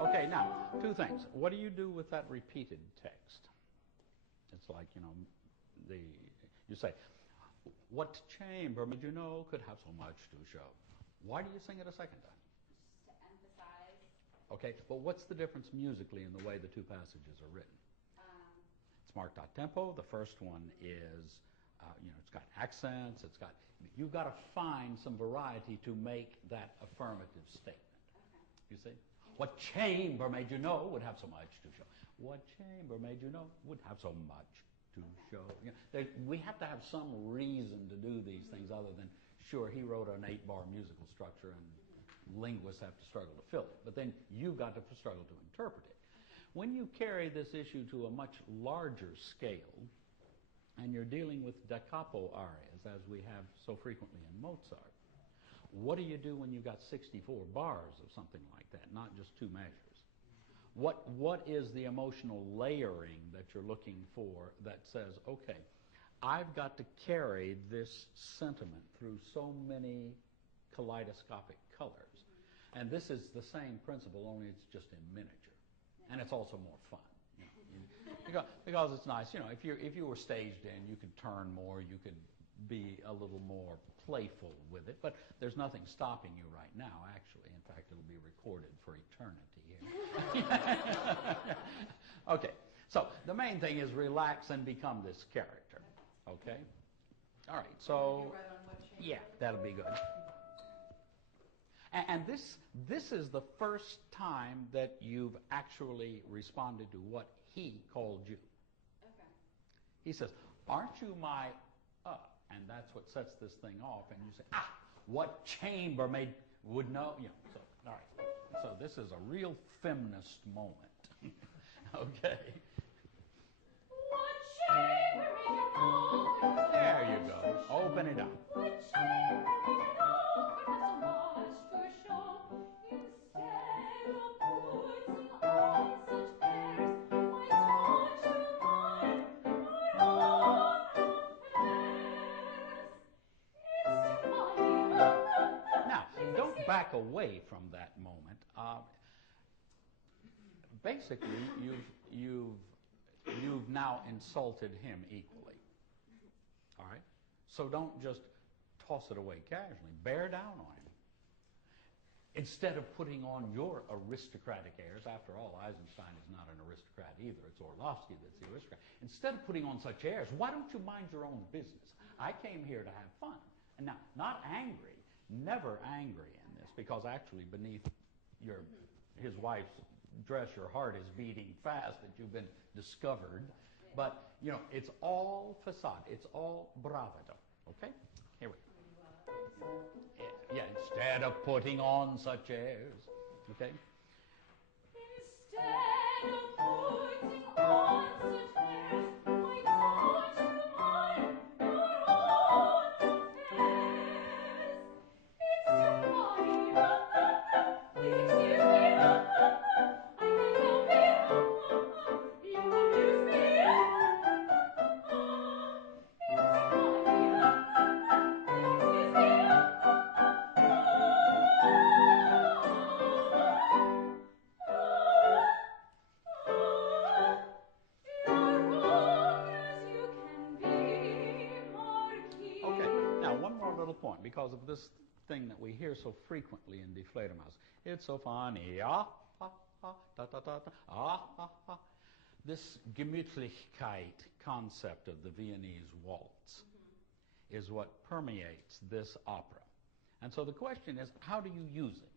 Okay, now, two things. What do you do with that repeated text? It's like, you know, you say, what chamber made you know could have so much to show? Why do you sing it a second time? Just to emphasize. Okay, but what's the difference musically in the way the two passages are written? It's marked a tempo. The first one is, you know, it's got accents. You've got to find some variety to make that affirmative statement. Okay. You see? What chamber made you know would have so much to show? What chamber made you know would have so much to show? You know, we have to have some reason to do these things other than, sure, he wrote an 8-bar musical structure and linguists have to struggle to fill it. But then you've got to struggle to interpret it. When you carry this issue to a much larger scale, and you're dealing with da capo arias, as we have so frequently in Mozart, what do you do when you've got 64 bars of something like that, not just 2 measures? What is the emotional layering that you're looking for that says, okay, I've got to carry this sentiment through so many kaleidoscopic colors. And this is the same principle, only it's just in miniature. And it's also more fun. You know, because it's nice. You know, if you were staged in, you could turn more, you could be a little more playful with it, but there's nothing stopping you right now, actually. In fact, it'll be recorded for eternity here. Okay, so the main thing is relax and become this character. Okay? All right, so, yeah, that'll be good. And this is the first time that you've actually responded to what he called you. Okay. He says, aren't you my and that's what sets this thing off. And you say, what chambermaid would know? You know, so All right. So this is a real feminist moment. Okay. What chamber in your own? There you go. Open it up. What chamber in your own could have so much to show? Instead of putting on such airs, why don't you mind your own affairs? It's too funny. Now, don't back away from that moment. Basically, you've now insulted him equally. All right? So don't just toss it away casually. Bear down on him. Instead of putting on your aristocratic airs, after all, Eisenstein is not an aristocrat either. It's Orlovsky that's the aristocrat. Instead of putting on such airs, why don't you mind your own business? I came here to have fun. And now, not angry, never angry in this, because actually beneath his wife's dress, your heart is beating fast that you've been discovered. But, you know, it's all facade. It's all bravado. Okay? Here we go. Yeah, instead of putting on such airs. Okay? Instead of putting on such airs, why don't you mind your own affairs? It's too funny. Please excuse me. I can't help it. You amuse me. It's too funny. Please excuse me. Okay, now one more little point, because of this thing that we hear so frequently in Die Fledermaus. It's so funny. Ah, ha, ha, da, da, da, da, ah, ha, ha. This Gemütlichkeit concept of the Viennese waltz is what permeates this opera. And so the question is, how do you use it?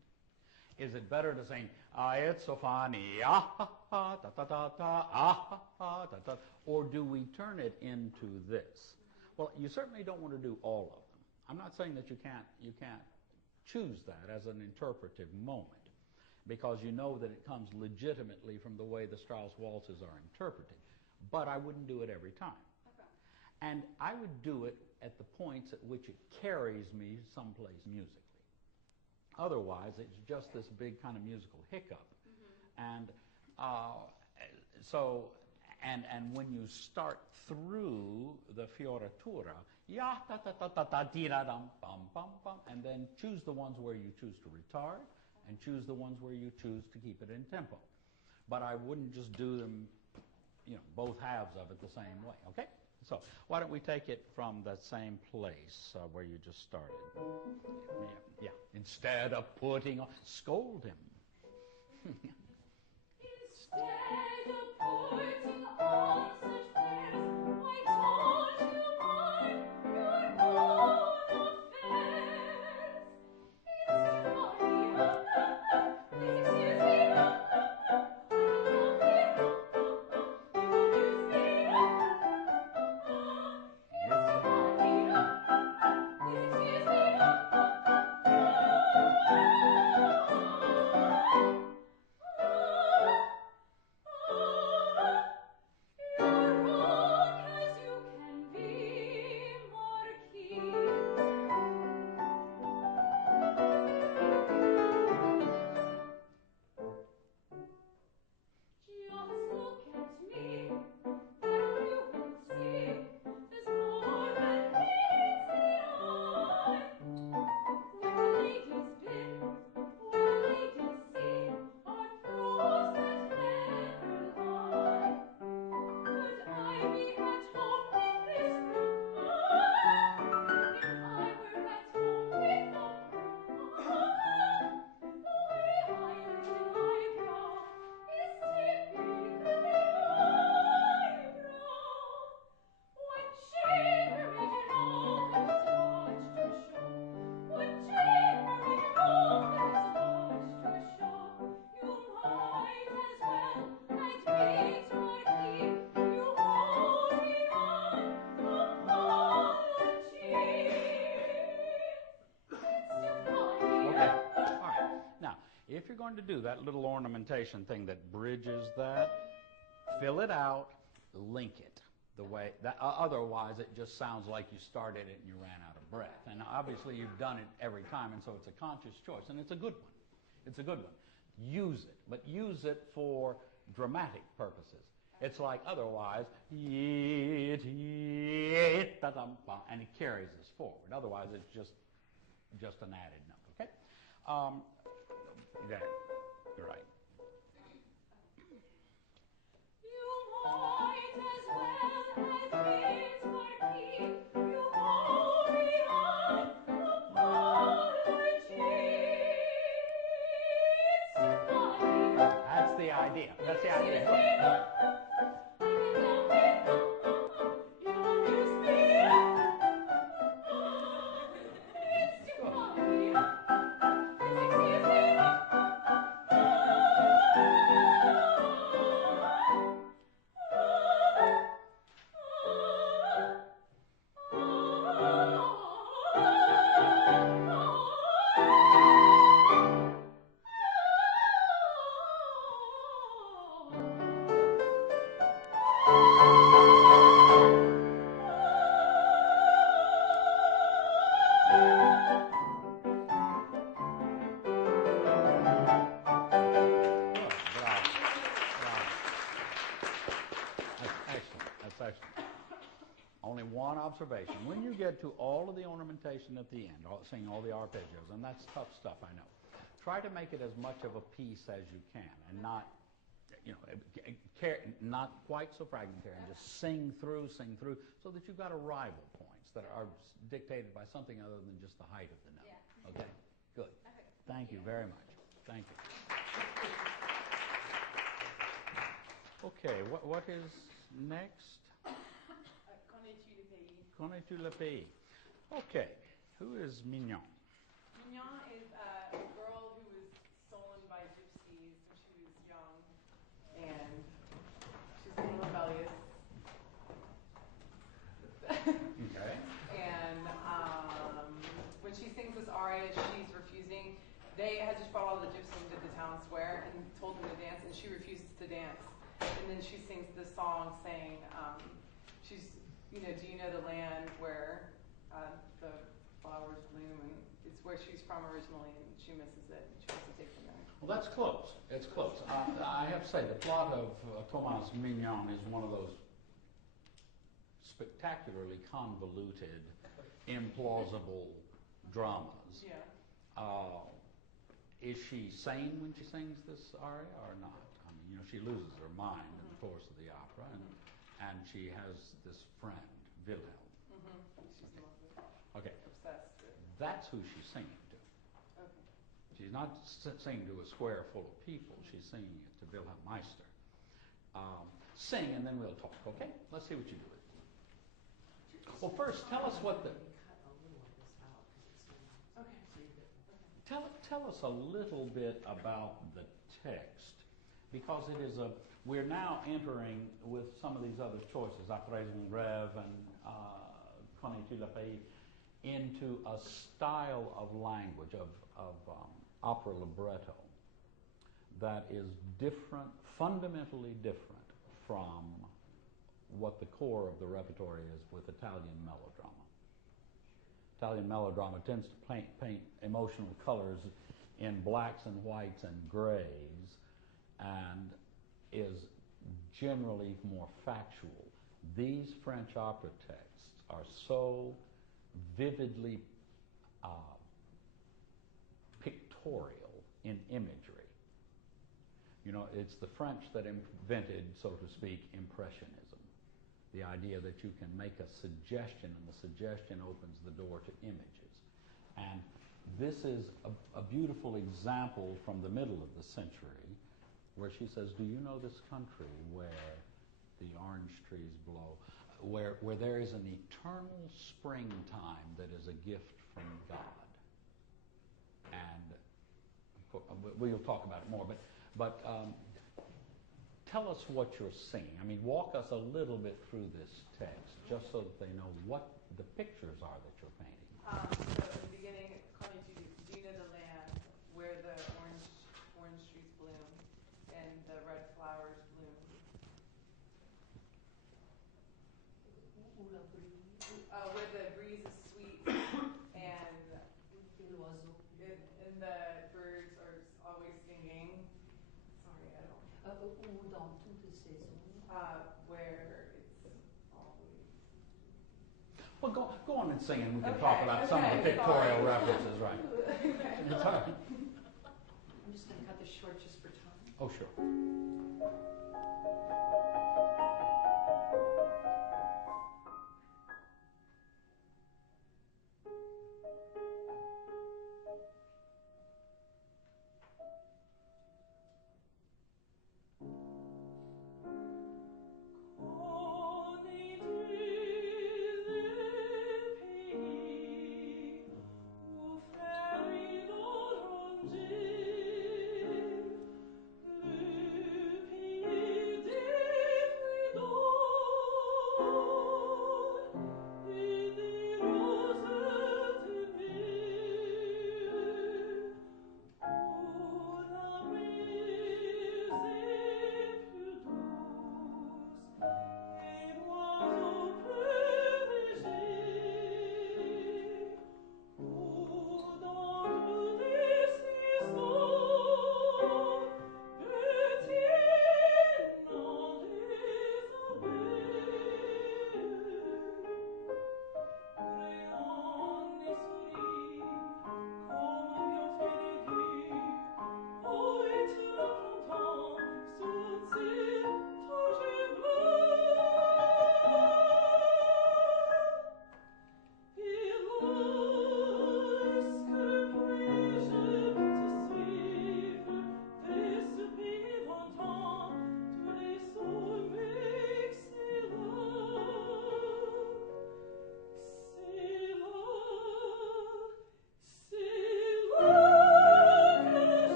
Is it better to sing, it's so funny, ah, ha, ha, da, da, da, da, ah, ha, ha, da, da, or do we turn it into this? Well, you certainly don't want to do all of them. I'm not saying that you can't choose that as an interpretive moment, because you know that it comes legitimately from the way the Strauss waltzes are interpreted. But I wouldn't do it every time. Okay. And I would do it at the points at which it carries me someplace musically. Otherwise, it's just this big kind of musical hiccup. And and when you start through the fioritura, ya ta ta ta ta ta di da dum bum bum bum, and then choose the ones where you choose to retard, and choose the ones where you choose to keep it in tempo. But I wouldn't just do them, you know, both halves of it the same way. Okay? So why don't we take it from the same place where you just started? Yeah. Instead of putting on, scold him. Instead of putting on such airs, why don't you mind your own affairs? It's too funny. Please excuse me. I can't help it. You amuse me. It's too funny. Please excuse me. Oh, to do that little ornamentation thing that bridges that, fill it out, link it the way that. Otherwise, it just sounds like you started it and you ran out of breath. And obviously, you've done it every time, and so it's a conscious choice, and it's a good one. It's a good one. Use it, but use it for dramatic purposes. It's like otherwise, and it carries us forward. Otherwise, it's just an added number. Okay. Yeah, you're right. You might as well admit, Marquis, you already have apologies. That's the idea. That's the idea. Good. Observation. When you get to all of the ornamentation at the end, singing all the arpeggios, and that's tough stuff, I know. Try to make it as much of a piece as you can, and not, not quite so fragmentary, and just sing through, so that you've got arrival points that are dictated by something other than just the height of the note. Yeah. Okay. Good. Thank you very much. Thank you. Okay. What is next? Connais tu le pays? Okay. Who is Manon? Manon is a girl who was stolen by gypsies when she was young, and she's a little rebellious. Okay. And when she sings this aria, she's refusing. They had just brought all the gypsies into the town square and told them to dance, and she refuses to dance. And then she sings this song saying, do you know the land where the flowers bloom? And it's where she's from originally, and she misses it, and she wants to take them there. Well, that's close. It's close. I have to say, the plot of Thomas Mignon is one of those spectacularly convoluted, implausible dramas. Yeah. Is she sane when she sings this aria or not? I mean, she loses her mind in the course of the opera, and she has this friend, Wilhelm. She's in love with it. Okay. Obsessed with. That's who she's singing to. Okay. She's not singing to a square full of people. She's singing it to Wilhelm Meister. Sing, and then we'll talk, okay? Let's see what you do with it. Well, first, tell us what the... Tell us a little bit about the text, because it is we're now entering with some of these other choices, Après un rêve and Connais tu le pays, into a style of language, of opera libretto, that is different, fundamentally different from what the core of the repertoire is with Italian melodrama. Italian melodrama tends to paint emotional colors in blacks and whites and grays, and is generally more factual. These French opera texts are so vividly pictorial in imagery. It's the French that invented, so to speak, Impressionism. The idea that you can make a suggestion, and the suggestion opens the door to images. And this is a beautiful example from the middle of the century, where she says, do you know this country where the orange trees blow, where there is an eternal springtime that is a gift from God? And we'll talk about it more, but tell us what you're seeing. I mean, walk us a little bit through this text, just so that they know what the pictures are that you're painting. So at the beginning, Connie, do you know the land where the orange where the breeze is sweet and l'oiseau. and the birds are always singing. Sorry, I don't. Ou dans toute saison. Where it's always. Well, go on and sing, and we can Okay, talk about some of the okay, pictorial sorry. references, right? It's all right. I'm just going to cut this short just for time. Oh, sure. Le pays des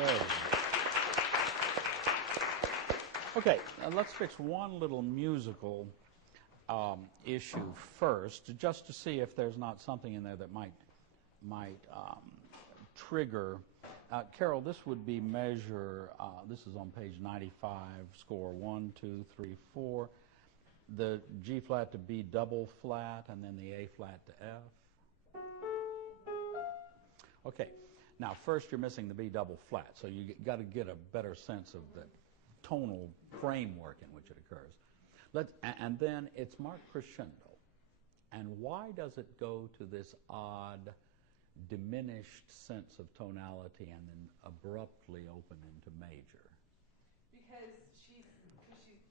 Very good. Okay, let's fix one little musical issue first, just to see if there's not something in there that might trigger. Carol, this would be measure, this is on page 95, score 1, 2, 3, 4. The G flat to B double flat, and then the A flat to F. Okay, now first you're missing the B double flat, so you got to get a better sense of the tonal framework in which it occurs. And then it's marked crescendo. And why does it go to this odd, diminished sense of tonality and then abruptly open into major? Because she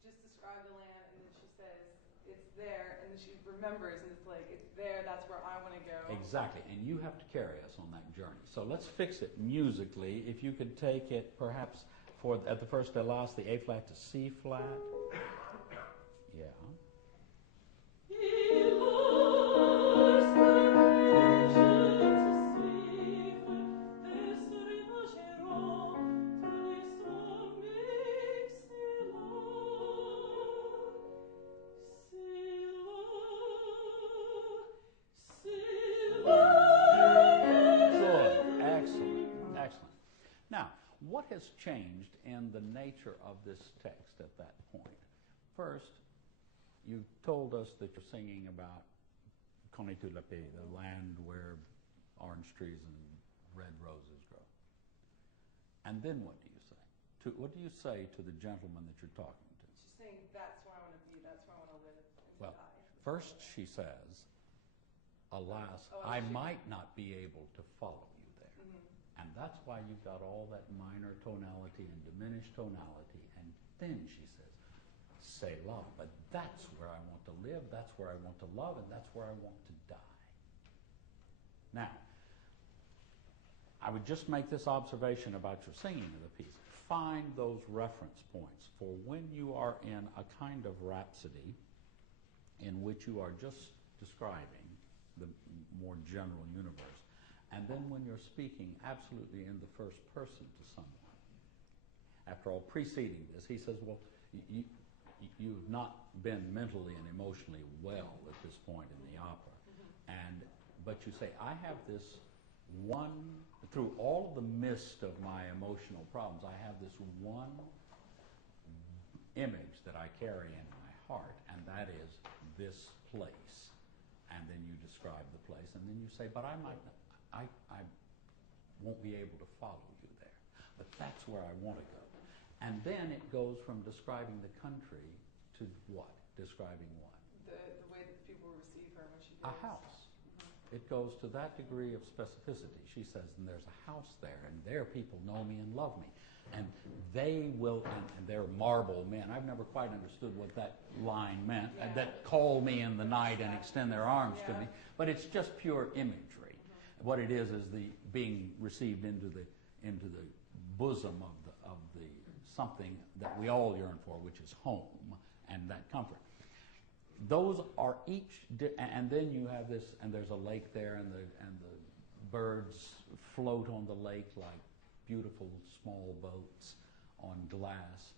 just described the land, and then she says it's there, and then she remembers, and it's like, it's there, that's where I want to go. Exactly, and you have to carry us on that journey. So let's fix it musically. If you could take it perhaps at the first de last, the A flat to C flat. Yeah. What has changed in the nature of this text at that point? First, you told us that you're singing about Conductor Robert Lyall, the land where orange trees and red roses grow. And then what do you say? What do you say to the gentleman that you're talking to? She's saying, that's where I want to be, that's where I want to live and Well, die. first she says, alas, I might not be able to follow you there. And that's why you've got all that minor tonality and diminished tonality. And then she says, say love, but that's where I want to live, that's where I want to love, and that's where I want to die. Now, I would just make this observation about your singing of the piece. Find those reference points for when you are in a kind of rhapsody in which you are just describing the more general universe. And then when you're speaking absolutely in the first person to someone, after all, preceding this, he says, well, you've not been mentally and emotionally well at this point in the opera. But you say, I have this one, through all the mist of my emotional problems, I have this one image that I carry in my heart, and that is this place. And then you describe the place, and then you say, but I won't be able to follow you there. But that's where I want to go. And then it goes from describing the country to what? Describing what? The way that people receive her when she A goes. house. It goes to that degree of specificity. She says, and there's a house there, and there people know me and love me. And they will, and they're marble men. I've never quite understood what that line meant, that call me in the night and extend their arms to me. But it's just pure imagery. What it is the being received into the bosom of the something that we all yearn for, which is home and that comfort. Those are each, and then you have this, and there's a lake there, and the birds float on the lake like beautiful small boats on glass.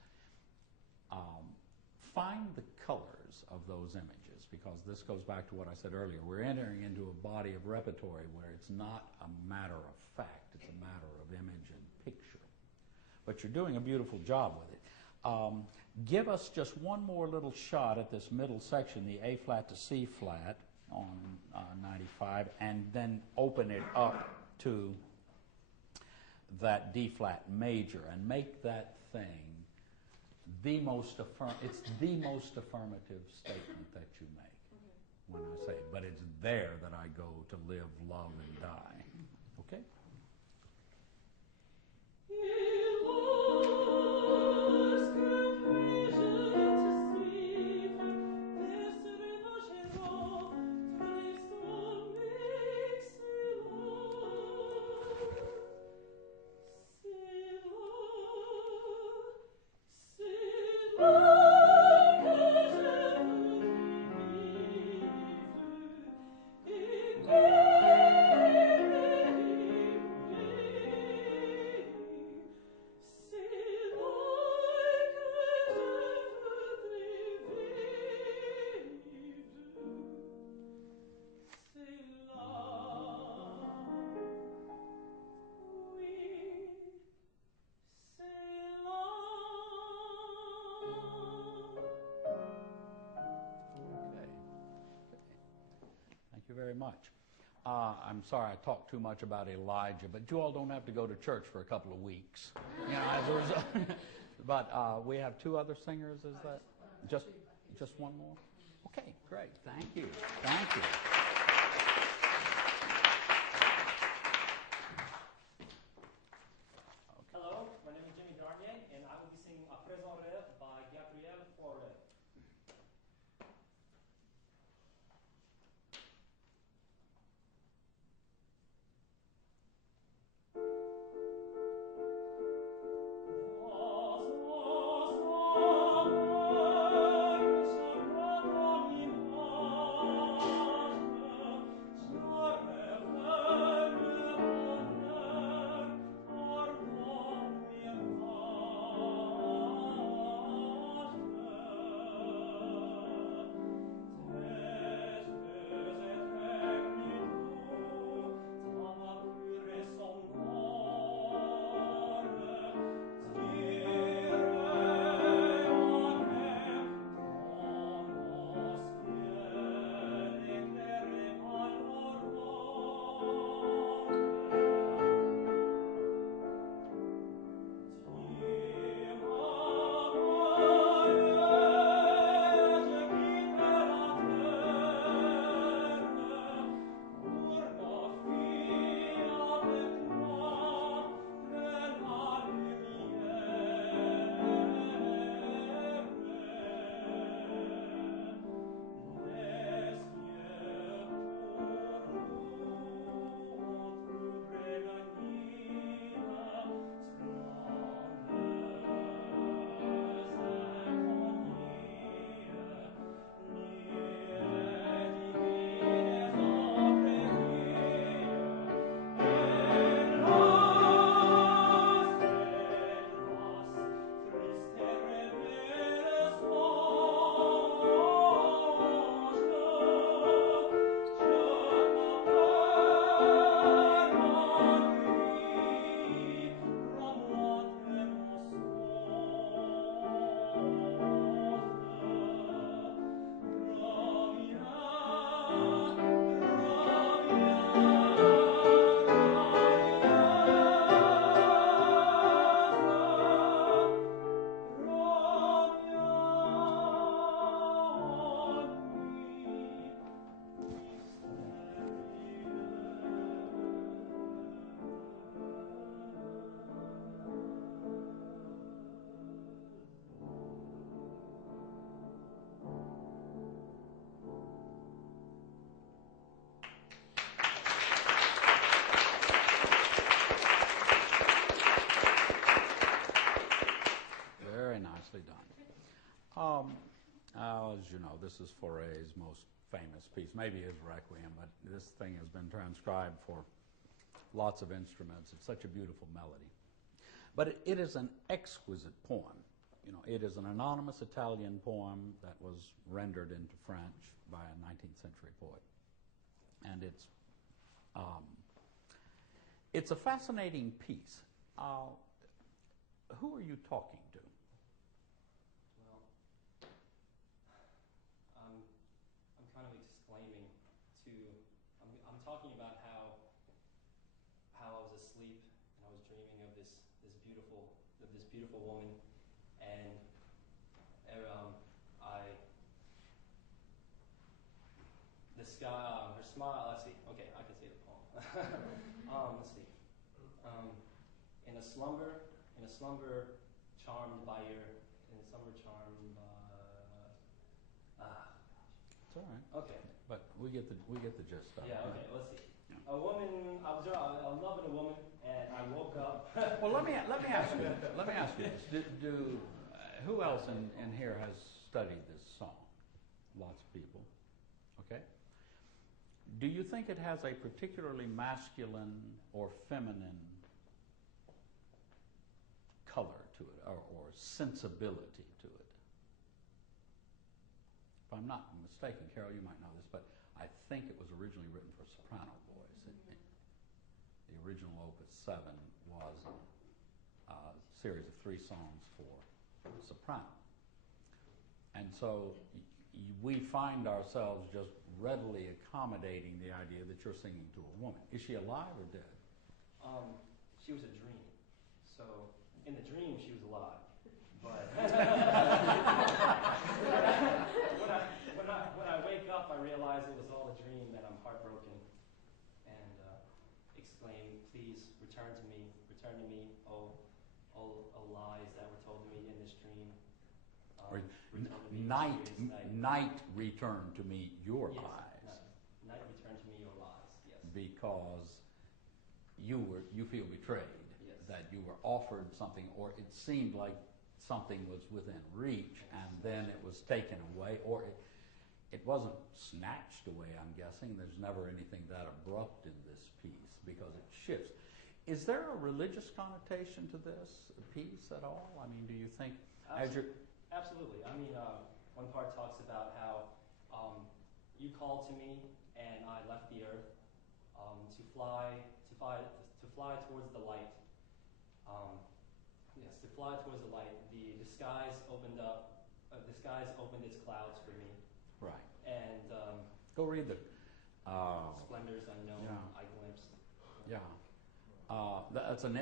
Find the colors of those images, because this goes back to what I said earlier. We're entering into a body of repertory where it's not a matter of fact, it's a matter of image and picture. But you're doing a beautiful job with it. Give us just one more little shot at this middle section, the A flat to C flat on 95, and then open it up to that D flat major and make that thing it's the most affirmative statement that you make when I say it. But it's there that I go to live, love, and die. Okay? very much. I'm sorry I talked too much about Elijah, but you all don't have to go to church for a couple of weeks, you know, as a result. But we have two other singers, is that? Just one more? Okay, great. Thank you. Thank you. Hello, my name is Jimmy Garnier, and I will be singing A Présent Rêve by Gabriel Fauré. As you know, this is Fauré's most famous piece, maybe his Requiem, but this thing has been transcribed for lots of instruments. It's such a beautiful melody. But it is an exquisite poem. You know, it is an anonymous Italian poem that was rendered into French by a 19th century poet. And it's a fascinating piece. Who are you talking to? Well, I'm kind of exclaiming to. I'm talking about how I was asleep and I was dreaming of this beautiful woman, and the sky, her smile. Let's see. Okay, I can say the poem. Let's see. In a slumber, charmed by your. In a slumber, charmed by. It's all right. Okay. But we get the gist of it. Yeah. Okay. Let's see. Yeah. A woman. I was loving a woman, and I woke up. Well, let me ask you. Let me ask you this: who else in here has studied this song? Lots of people. Okay. Do you think it has a particularly masculine or feminine color to it, or sensibility to it? If I'm not mistaken, Carol, you might know this, but I think it was originally written for soprano voice. The original Opus 7 was a series of 3 songs for soprano. And so we find ourselves just readily accommodating the idea that you're singing to a woman. Is she alive or dead? She was a dream. So in the dream, she was alive. But when I wake up, I realize it was all a dream, and I'm heartbroken, and exclaim, "Please return to me, oh lies that were told to me in this dream." Return to me, mysterious Night return to me your Yes, lies. Night return to me your lies. Yes. Because you feel betrayed. Yes. That you were offered something, or it seemed like something was within reach, and then it was taken away, or it wasn't snatched away, I'm guessing. There's never anything that abrupt in this piece because it shifts. Is there a religious connotation to this piece at all? I mean, do you think as you're... Absolutely. I mean, one part talks about how you called to me and I left the earth to fly towards the light. Yes, to fly towards the light. The skies opened up. The skies opened its clouds for me. Right. And Go read the... splendors unknown, yeah. I glimpsed. Yeah. That's an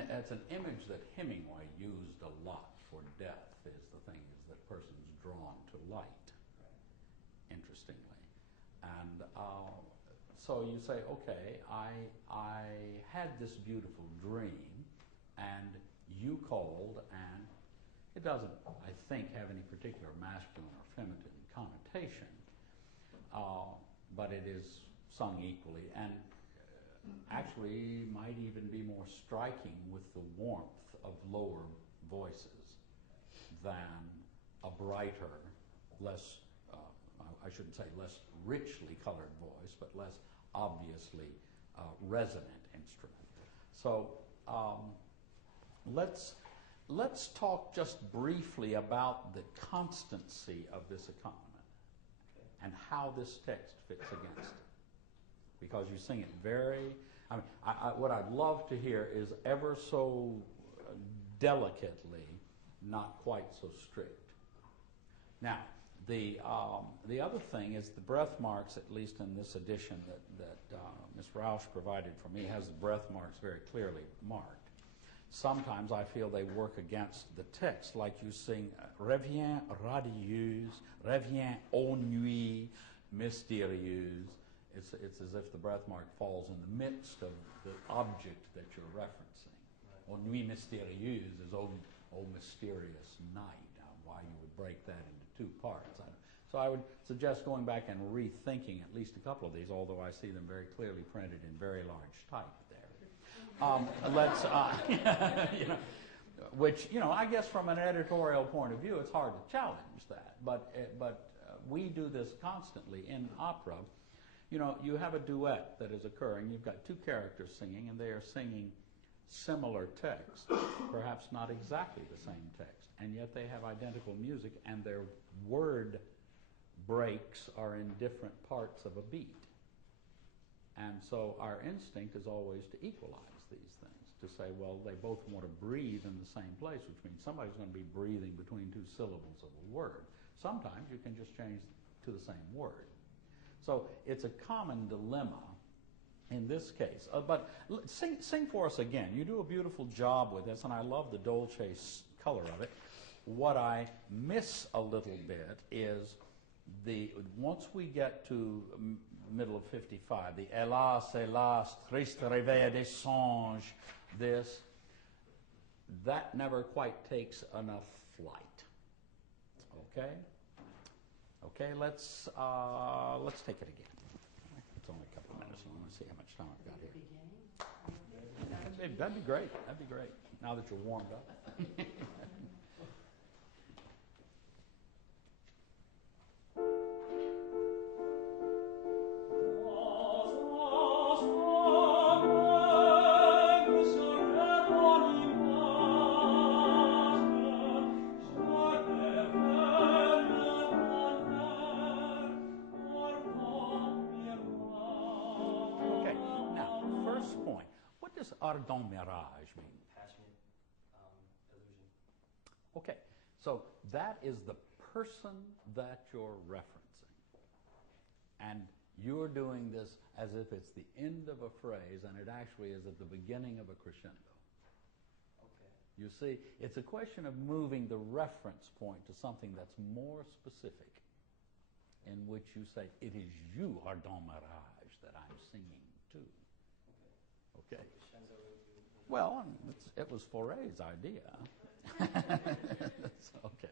image that Hemingway used a lot for death, is the thing, is that person's drawn to light, Right. Interestingly. And so you say, okay, I had this beautiful dream, and you called, and it doesn't, I think, have any particular masculine or feminine connotation, but it is sung equally, and actually might even be more striking with the warmth of lower voices than a brighter, less, I shouldn't say less richly colored voice, but less obviously resonant instrument. So let's talk just briefly about the constancy of this accompaniment and how this text fits against it. Because you sing it very, I mean, what I'd love to hear is ever so delicately, not quite so strict. Now, the other thing is the breath marks, at least in this edition that Ms. Rausch provided for me, has the breath marks very clearly marked. Sometimes I feel they work against the text, like you sing "Reviens radieuse," "Reviens ô nuit mystérieuse." It's as if the breath mark falls in the midst of the object that you're referencing. Right. Or nuit mystérieuse is oh mysterious night. Now, why you would break that into two parts. So I would suggest going back and rethinking at least a couple of these, although I see them very clearly printed in very large type there. Let's, which, I guess from an editorial point of view, it's hard to challenge that. But we do this constantly in opera. You have a duet that is occurring. You've got two characters singing, and they are singing similar text, perhaps not exactly the same text, and yet they have identical music, and their word breaks are in different parts of a beat. And so our instinct is always to equalize these things, to say, well, they both want to breathe in the same place, which means somebody's going to be breathing between two syllables of a word. Sometimes you can just change to the same word. So it's a common dilemma in this case. But sing for us again. You do a beautiful job with this, and I love the dolce color of it. What I miss a little bit is once we get to middle of 55, the hélas, hélas, triste réveil des songes, that never quite takes enough flight. Okay? Okay, let's take it again. It's only a couple of minutes. I want to see how much time I've got here. That'd be great. That'd be great. Now that you're warmed up. Ardent mirage mean? Passionate illusion. Okay, so that is the person that you're referencing. And you're doing this as if it's the end of a phrase, and it actually is at the beginning of a crescendo. Okay. You see, it's a question of moving the reference point to something that's more specific, in which you say, it is you, Ardent Mirage, that I'm singing to. Okay? Crescendo into. Well, it was Fauré's idea. Okay.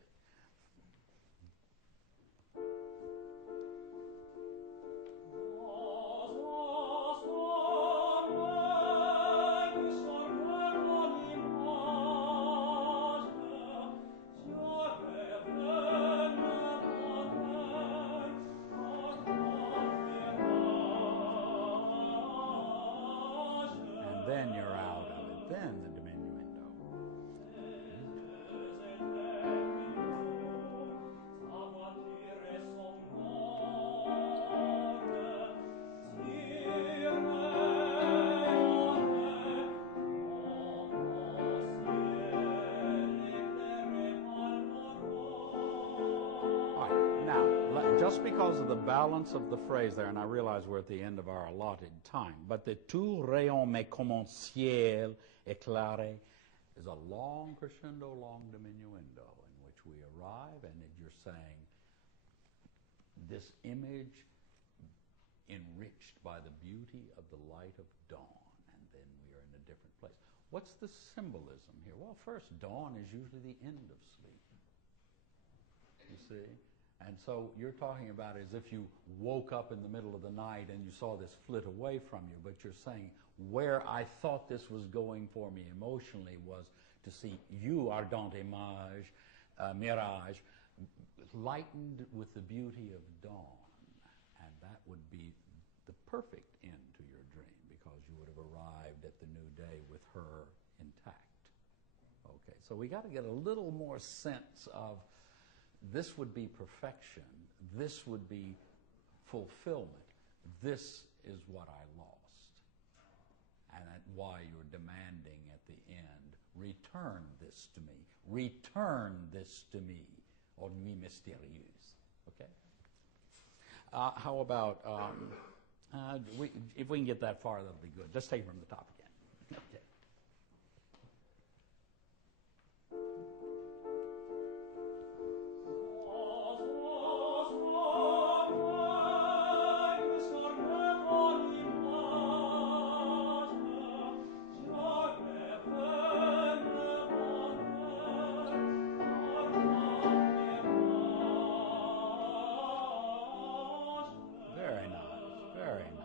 Then you're out of it. Then the diminuendo. All right, now, just because of the balance of the phrase there, and I realize we're at the end of our allotted time, but the tout rayon mais comme un ciel éclairé is a long crescendo, long diminuendo in which we arrive, and you're saying this image enriched by the beauty of the light of dawn, and then we are in a different place. What's the symbolism here? Well, first, dawn is usually the end of sleep, you see? And so you're talking about it as if you woke up in the middle of the night and you saw this flit away from you, but you're saying where I thought this was going for me emotionally was to see you, ardent image, mirage, lightened with the beauty of dawn. And that would be the perfect end to your dream, because you would have arrived at the new day with her intact. Okay, so we got to get a little more sense of this would be perfection, this would be fulfillment, this is what I lost. And that's why you're demanding at the end, return this to me, return this to me, or nuit mystérieuse. Okay? How about, if we can get that far, that'll be good. Let's take it from the top again. Okay. Very nice, very nice.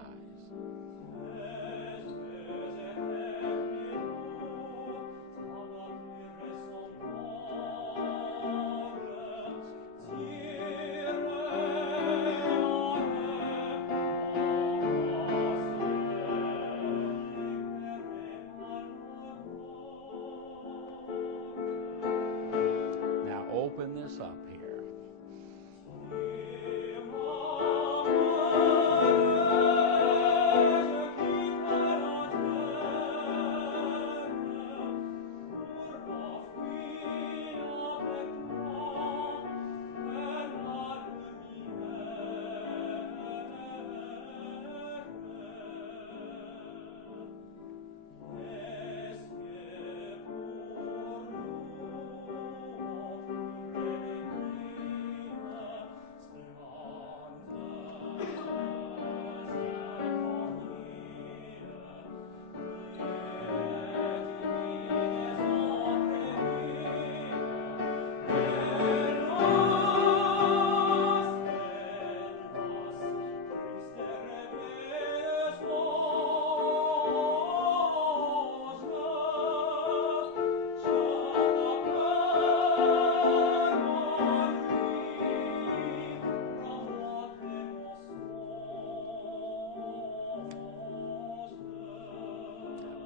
Now open this up here.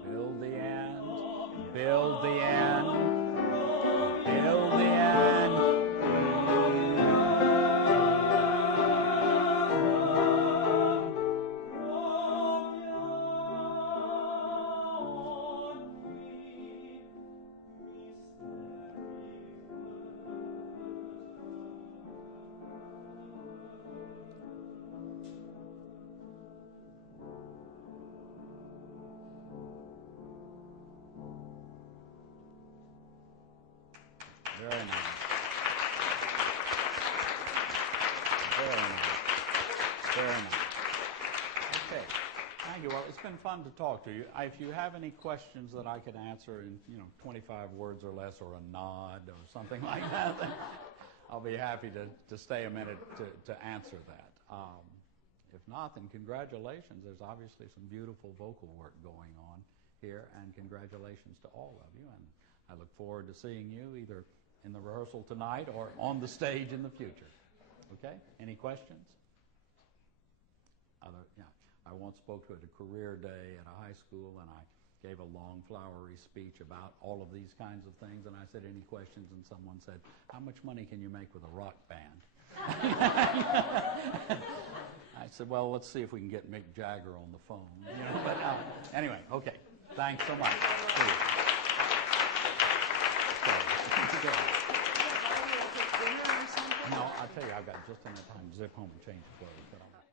Build the end, build the end, build the end. Very nice. Very nice. Very nice. Okay. Thank you. Well, it's been fun to talk to you. If you have any questions that I could answer in 25 words or less, or a nod or something like that, then I'll be happy to stay a minute to answer that. If not, then congratulations. There's obviously some beautiful vocal work going on here, and congratulations to all of you. And I look forward to seeing you either in the rehearsal tonight or on the stage in the future. Okay? Any questions? I once spoke at a career day at a high school, and I gave a long, flowery speech about all of these kinds of things, and I said, any questions? And someone said, how much money can you make with a rock band? I said, well, let's see if we can get Mick Jagger on the phone. But anyway, okay. Thanks so much. No, I'll tell you, I've got just enough time to zip home and change clothes.